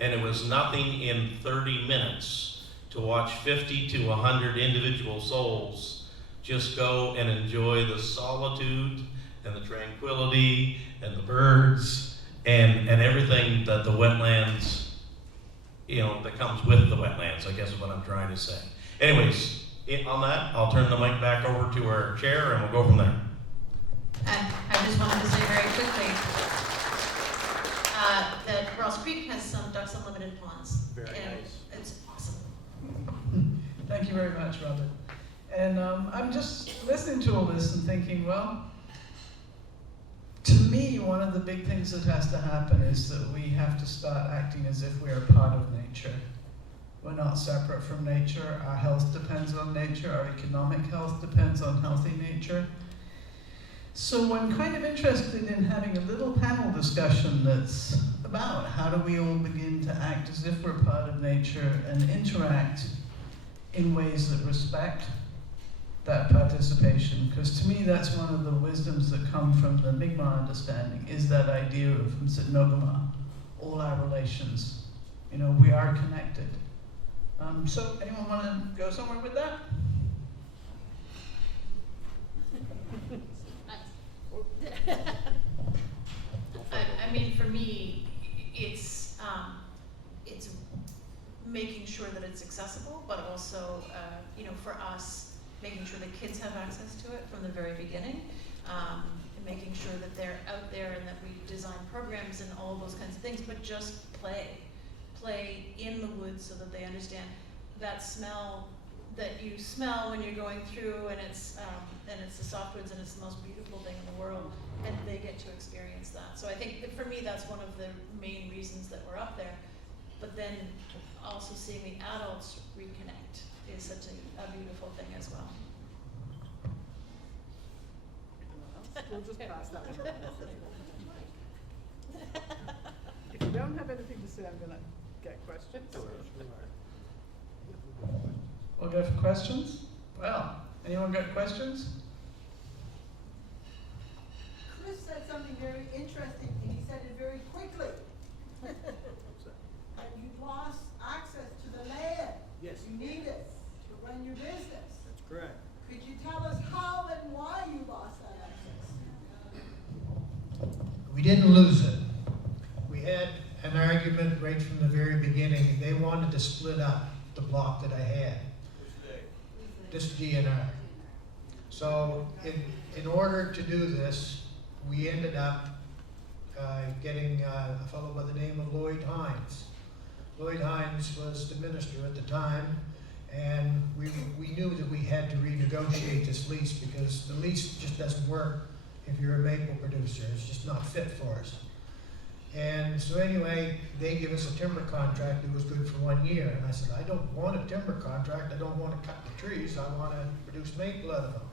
And it was nothing in 30 minutes to watch 50 to 100 individual souls just go and enjoy the solitude and the tranquility and the birds and everything that the wetlands, you know, that comes with the wetlands, I guess is what I'm trying to say. Anyways, on that, I'll turn the mic back over to our chair and we'll go from there. And I just wanted to say very quickly that Ross Creek has some Ducks Unlimited ponds. Very and nice. It's awesome. Thank you very much, Robert. And I'm just listening to all this and thinking, well, to me, one of the big things that has to happen is that we have to start acting as if we are part of nature. We're not separate from nature. Our health depends on nature. Our economic health depends on healthy nature. So I'm kind of interested in having a little panel discussion that's about how do we all begin to act as if we're part of nature and interact in ways that respect that participation, because to me that's one of the wisdoms that come from the Mi'kmaq understanding, is that idea of Msitnogama, all our relations. You know, we are connected. So anyone want to go somewhere with that? I mean, for me, it's making sure that it's accessible, but also, you know, for us, making sure the kids have access to it from the very beginning, and making sure that they're out there and that we design programs and all those kinds of things, but just play in the woods so that they understand that smell that you smell when you're going through, and it's the softwoods, and it's the most beautiful thing in the world, and they get to experience that. So I think that for me, that's one of the main reasons that we're up there. But then also seeing the adults reconnect is such a beautiful thing as well. We'll just pass that one around. If you don't have anything to say, I'm gonna get questions. We'll go for questions. Well, anyone got questions? Chris said something very interesting, and he said it very quickly. That you lost access to the land. Yes. You need it to run your business. That's correct. Could you tell us how and why you lost that access? We didn't lose it. We had an argument right from the very beginning. They wanted to split up the block that I had. This DNR. So in order to do this, we ended up getting a fellow by the name of Lloyd Hines. Lloyd Hines was the minister at the time, and we knew that we had to renegotiate this lease because the lease just doesn't work if you're a maple producer. It's just not fit for us. And so anyway, they give us a timber contract that was good for 1 year. And I said, I don't want a timber contract. I don't want to cut the trees. I want to produce maple out of them.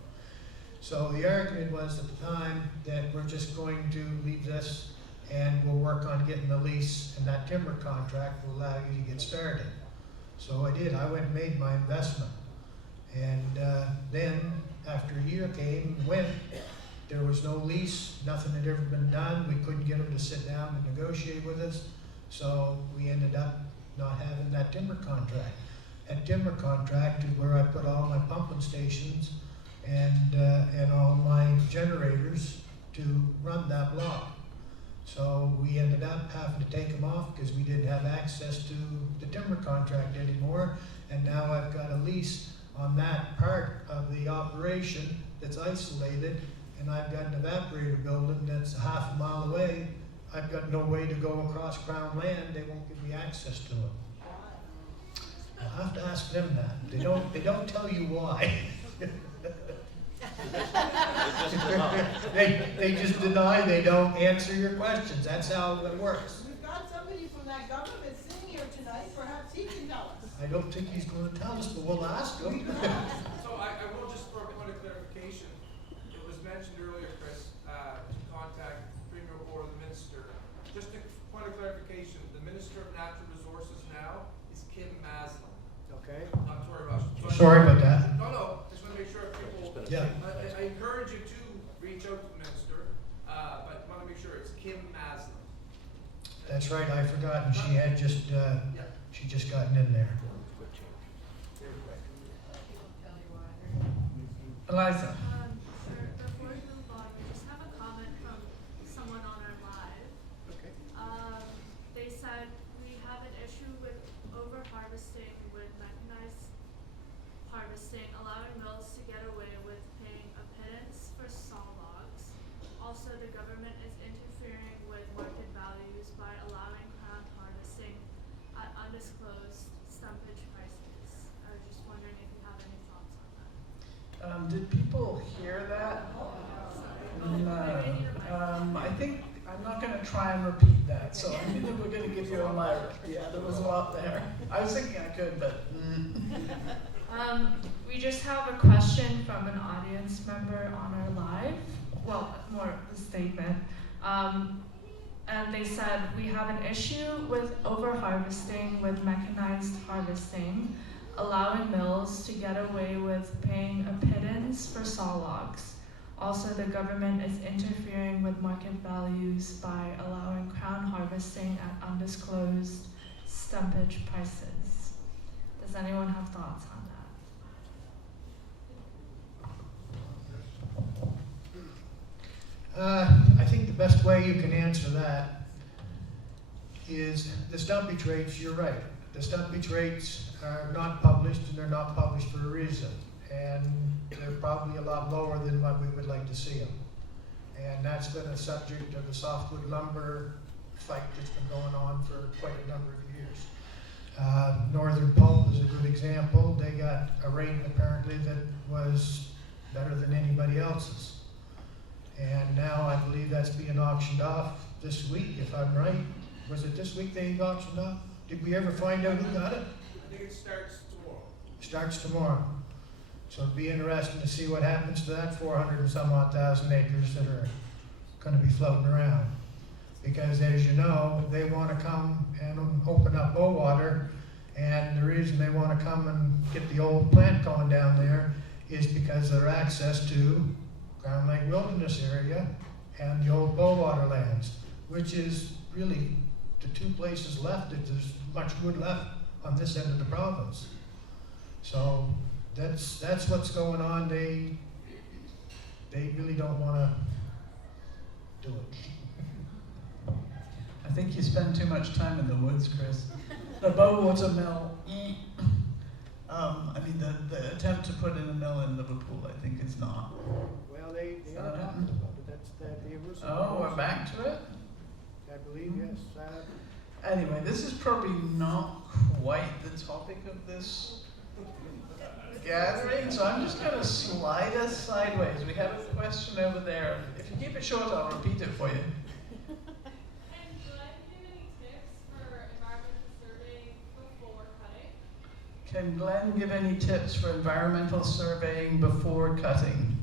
So the argument was at the time that we're just going to leave this and we'll work on getting the lease, and that timber contract will allow you to get started. So I did. I went and made my investment. And then after a year came and went, there was no lease, nothing had ever been done. We couldn't get them to sit down and negotiate with us. So we ended up not having that timber contract. That timber contract is where I put all my pumping stations and all my generators to run that block. So we ended up having to take them off because we didn't have access to the timber contract anymore. And now I've got a lease on that part of the operation that's isolated. And I've got an evaporator building that's half a mile away. I've got no way to go across Crown land. They won't give me access to it. I'll have to ask them that. They don't tell you why. They just deny. They don't answer your questions. That's how it works. We've got somebody from that government sitting here tonight. Perhaps he can tell us. I don't think he's going to tell us, but we'll ask him. So I will just, for a point of clarification, it was mentioned earlier, Chris, to contact Premier or the Minister. Just a point of clarification, the Minister of Natural Resources now is Kim Maslin. Okay. Not Tory Rush. Sorry about that. No, just want to make sure people, Yeah. I encourage you to reach out to the Minister, but want to make sure it's Kim Maslin. That's right. I forgot, and she had just she just gotten in there. Eliza. Sir, before we move on, we just have a comment from someone on our live. Okay. They said we have an issue with over-harvesting with mechanized harvesting, allowing mills to get away with paying a pittance for saw logs. Also, the government is interfering with market values by allowing crown harvesting at undisclosed stumpage prices. I was just wondering if you have any thoughts on that. Did people hear that? No. I think I'm not going to try and repeat that. So I think we're going to give you a lyric. Yeah, there was a lot there. I was thinking I could, but. We just have a question from an audience member on our live. Well, more a statement. And they said we have an issue with over-harvesting with mechanized harvesting, allowing mills to get away with paying a pittance for saw logs. Also, the government is interfering with market values by allowing crown harvesting at undisclosed stumpage prices. Does anyone have thoughts on that? I think the best way you can answer that is the stumpage rates, you're right. The stumpage rates are not published, and they're not published for a reason. And they're probably a lot lower than what we would like to see them. And that's been a subject of the softwood lumber fight that's been going on for quite a number of years. Northern Pulp is a good example. They got a rate apparently that was better than anybody else's. And now I believe that's being auctioned off this week, if I'm right. Was it this week they auctioned off? Did we ever find out who got it? I think it starts tomorrow. Starts tomorrow. So it'd be interesting to see what happens to that 400 and some odd thousand acres that are going to be floating around. Because as you know, they want to come and open up Bowater, and the reason they want to come and get the old plant going down there is because of their access to Crown Lake Wilderness area and the old Bowater lands, which is really the two places left that there's much good left on this end of the province. So that's what's going on. They really don't want to do it. I think you spend too much time in the woods, Chris. The Bowater mill, I mean, the attempt to put in a mill in Liverpool, I think, is not. Well, they are talking about it. That's that they were. Oh, we're back to it? I believe, yes. Anyway, this is probably not quite the topic of this gathering, so I'm just going to slide us sideways. We have a question over there. If you keep it short, I'll repeat it for you. Can Glenn give any tips for environmental surveying before cutting?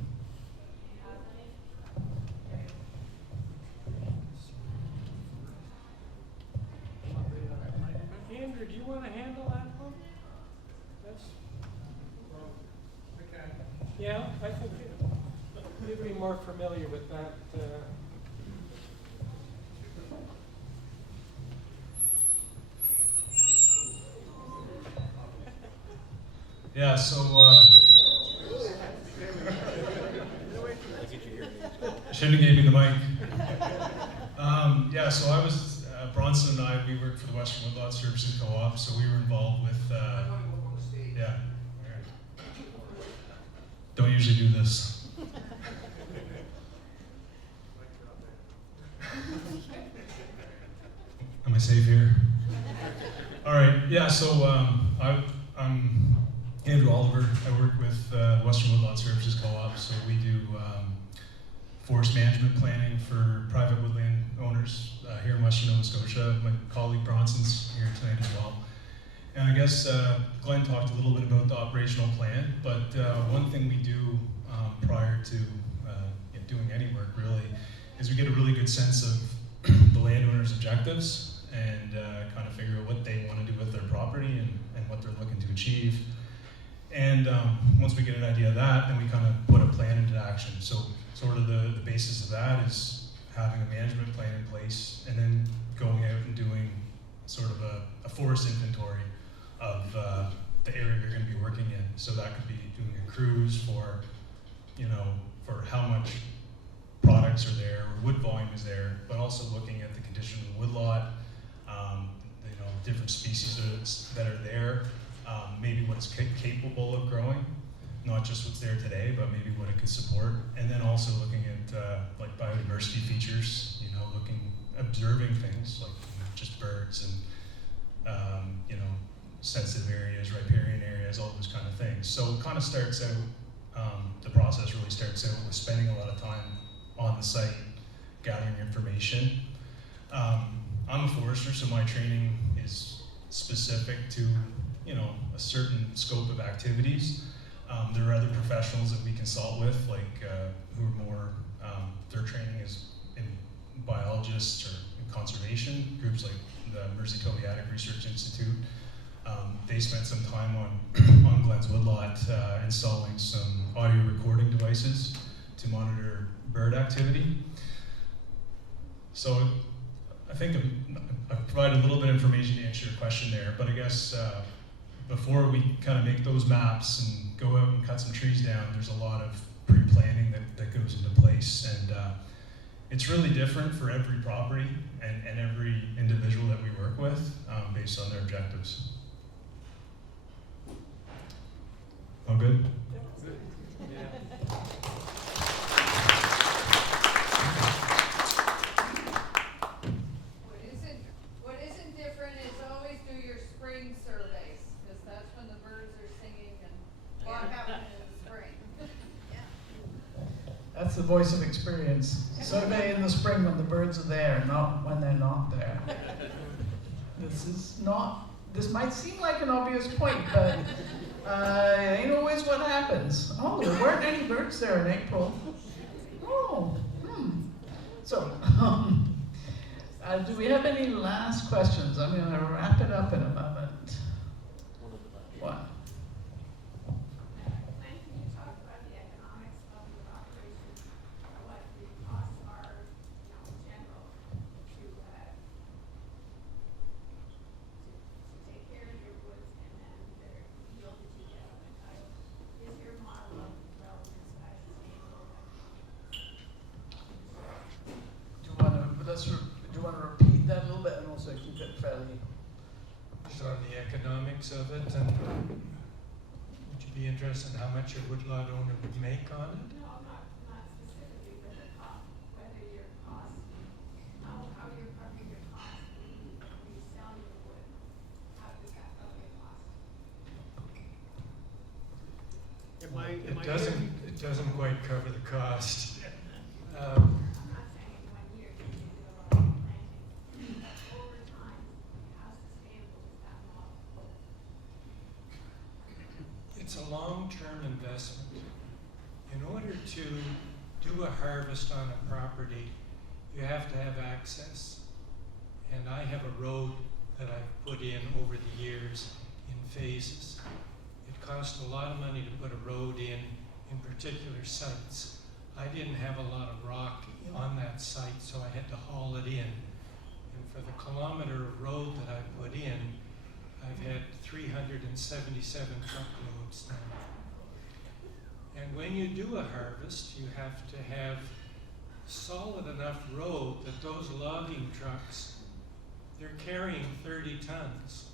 Andrew, do you want to handle that one? That's, Okay. yeah, I think you'd be more familiar with that. Yeah, so shouldn't have gave me the mic. Yeah, so I was Bronson and I. We worked for the Western Woodlot Services Co-op, so we were involved with. Yeah. All right. Don't usually do this. Am I safe here? All right. Yeah. So I'm Andrew Oliver. I work with Western Woodlot Services Co-op, so we do forest management planning for private woodland owners here in Western Nova Scotia. My colleague Bronson's here tonight as well. And I guess Glenn talked a little bit about the operational plan, but one thing we do prior to doing any work really is we get a really good sense of the landowner's objectives and kind of figure out what they want to do with their property and what they're looking to achieve. And once we get an idea of that, then we kind of put a plan into action. So sort of the basis of that is having a management plan in place and then going out and doing sort of a forest inventory of the area you're going to be working in. So that could be doing a cruise for, for how much products are there or wood volume is there, but also looking at the condition of the woodlot, different species that are there, maybe what it's capable of growing, not just what's there today, but maybe what it could support, and then also looking at like biodiversity features, observing things like just birds and sensitive areas, riparian areas, all those kind of things. So it kind of starts out, the process really starts out with spending a lot of time on the site, gathering information. I'm a forester, so my training is specific to a certain scope of activities. There are other professionals that we consult with, like who are more, their training is in biologists or in conservation, groups like the Mersey Tobiatic Research Institute. They spent some time on Glenn's Woodlot installing some audio recording devices to monitor bird activity. So I think I've provided a little bit of information to answer your question there, but I guess before we kind of make those maps and go out and cut some trees down, there's a lot of pre-planning that goes into place, and it's really different for every property and every individual that we work with based on their objectives. All good? What isn't different is always do your spring surveys, because that's when the birds are singing and what happened in the spring. That's the voice of experience. Survey in the spring when the birds are there, not when they're not there. This might seem like an obvious point, but it ain't always what happens. Oh, there weren't any birds there in April. Oh, So, do we have any last questions? I'm going to wrap it up in a moment. What? Do you want to repeat that a little bit and also keep it fairly Just on the economics of it, and would you be interested in how much a woodlot owner would make on it? No, not specifically, but the cost, whether your cost, how you're covering your cost when you sell your wood, how does that cover your cost? It doesn't quite cover the cost. I'm not saying in 1 year you can do a lot of planting, but over time, how sustainable is that model? It's a long-term investment. In order to do a harvest on a property, you have to have access. And I have a road that I've put in over the years in phases. It cost a lot of money to put a road in particular sites. I didn't have a lot of rock on that site, so I had to haul it in. And for the kilometer of road that I put in, I've had 377 truckloads now. And when you do a harvest, you have to have solid enough road that those logging trucks, they're carrying 30 tons.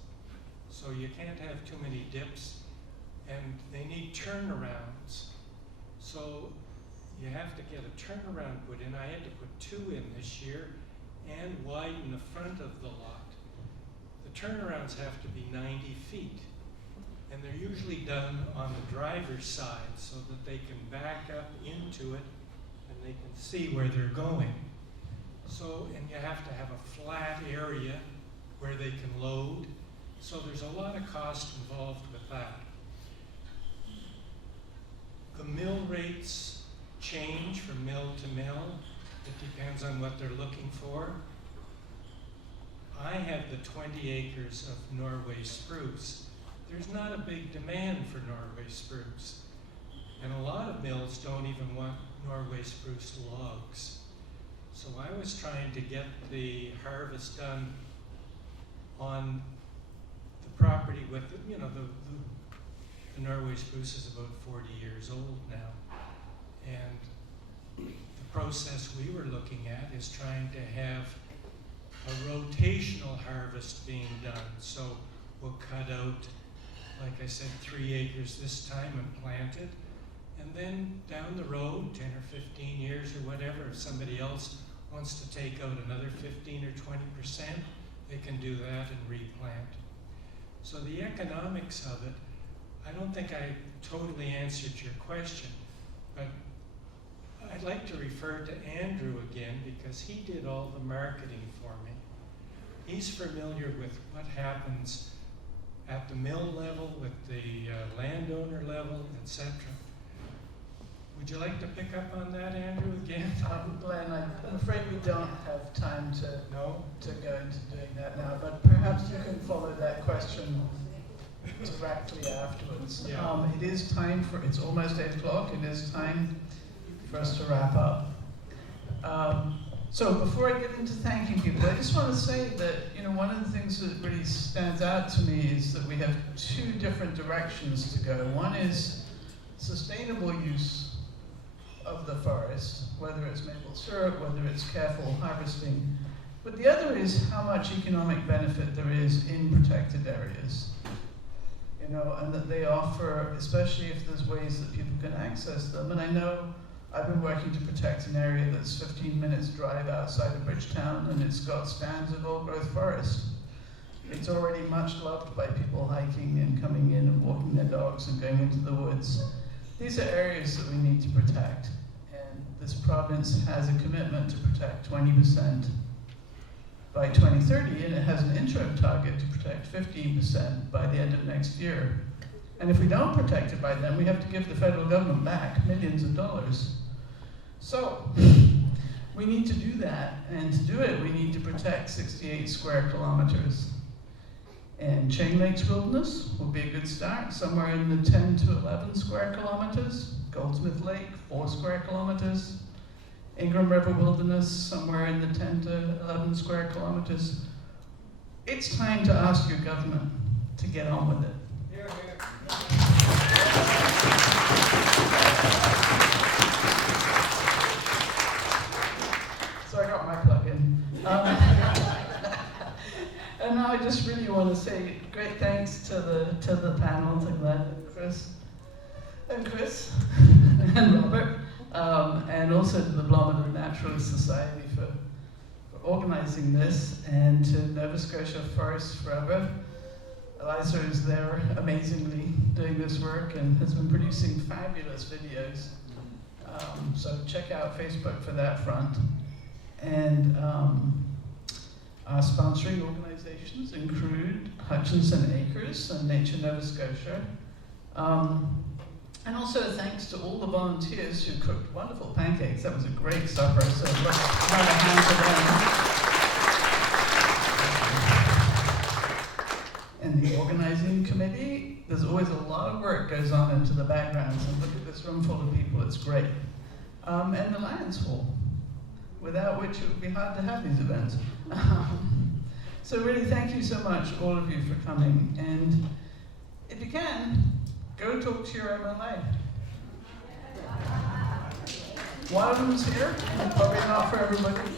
So you can't have too many dips, and they need turnarounds. So you have to get a turnaround put in. I had to put 2 in this year and widen the front of the lot. The turnarounds have to be 90 feet. And they're usually done on the driver's side so that they can back up into it and they can see where they're going. So, and you have to have a flat area where they can load. So there's a lot of cost involved with that. The mill rates change from mill to mill. It depends on what they're looking for. I have the 20 acres of Norway spruce. There's not a big demand for Norway spruce. And a lot of mills don't even want Norway spruce logs. So I was trying to get the harvest done on the property with, you know, the Norway spruce is about 40 years old now. And the process we were looking at is trying to have a rotational harvest being done. So we'll cut out, like I said, 3 acres this time and plant it. And then down the road, 10 or 15 years or whatever, if somebody else wants to take out another 15 or 20%, they can do that and replant. So the economics of it, I don't think I totally answered your question, but I'd like to refer to Andrew again because he did all the marketing for me. He's familiar with what happens at the mill level, with the landowner level, etc. Would you like to pick up on that, Andrew, again? Glenn, I'm afraid we don't have time to No? go into doing that now, but perhaps you can follow that question directly afterwards. Yeah. It is time for, it's almost 8 o'clock, it is time for us to wrap up. So before I get into thanking people, I just want to say that, you know, one of the things that really stands out to me is that we have two different directions to go. One is sustainable use of the forest, whether it's maple syrup, whether it's careful harvesting. But the other is how much economic benefit there is in protected areas. You know, and that they offer, especially if there's ways that people can access them. And I know I've been working to protect an area that's 15 minutes drive outside of Bridgetown, and it's got stands of old growth forest. It's already much loved by people hiking and coming in and walking their dogs and going into the woods. These are areas that we need to protect, and this province has a commitment to protect 20% by 2030, and it has an interim target to protect 15% by the end of next year. And if we don't protect it by then, we have to give the federal government back millions of dollars. So, we need to do that, and to do it, we need to protect 68 square kilometers. And Chain Lakes Wilderness will be a good start, somewhere in the 10 to 11 square kilometers. Goldsmith Lake, 4 square kilometers. Ingram River Wilderness, somewhere in the 10 to 11 square kilometers. It's time to ask your government to get on with it. Here, here. So I got my plug in. And now I just really want to say great thanks to the panel, to Glenn and Chris and Robert, and also to the Blomidon Naturalist Society for organizing this, and to Nova Scotia Forests Forever. Eliza is there amazingly doing this work and has been producing fabulous videos. So check out Facebook for that front. And our sponsoring organizations include Hutchinson Acres and Nature Nova Scotia. And also thanks to all the volunteers who cooked wonderful pancakes. That was a great supper, so round of hand for them. And the organizing committee, there's always a lot of work goes on into the background, so look at this room full of people, it's great. And the Lions Hall, without which it would be hard to have these events. So really thank you so much, all of you, for coming. And if you can, go talk to your MLA. One of them's here, probably not for everybody.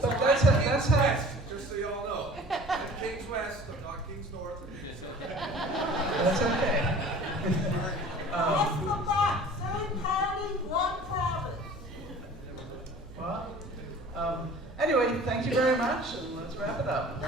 But that's how. West, just so you all know. I'm King's West, I'm not King's North. That's okay. Same party, one province. Well, anyway, thank you very much, and let's wrap it up.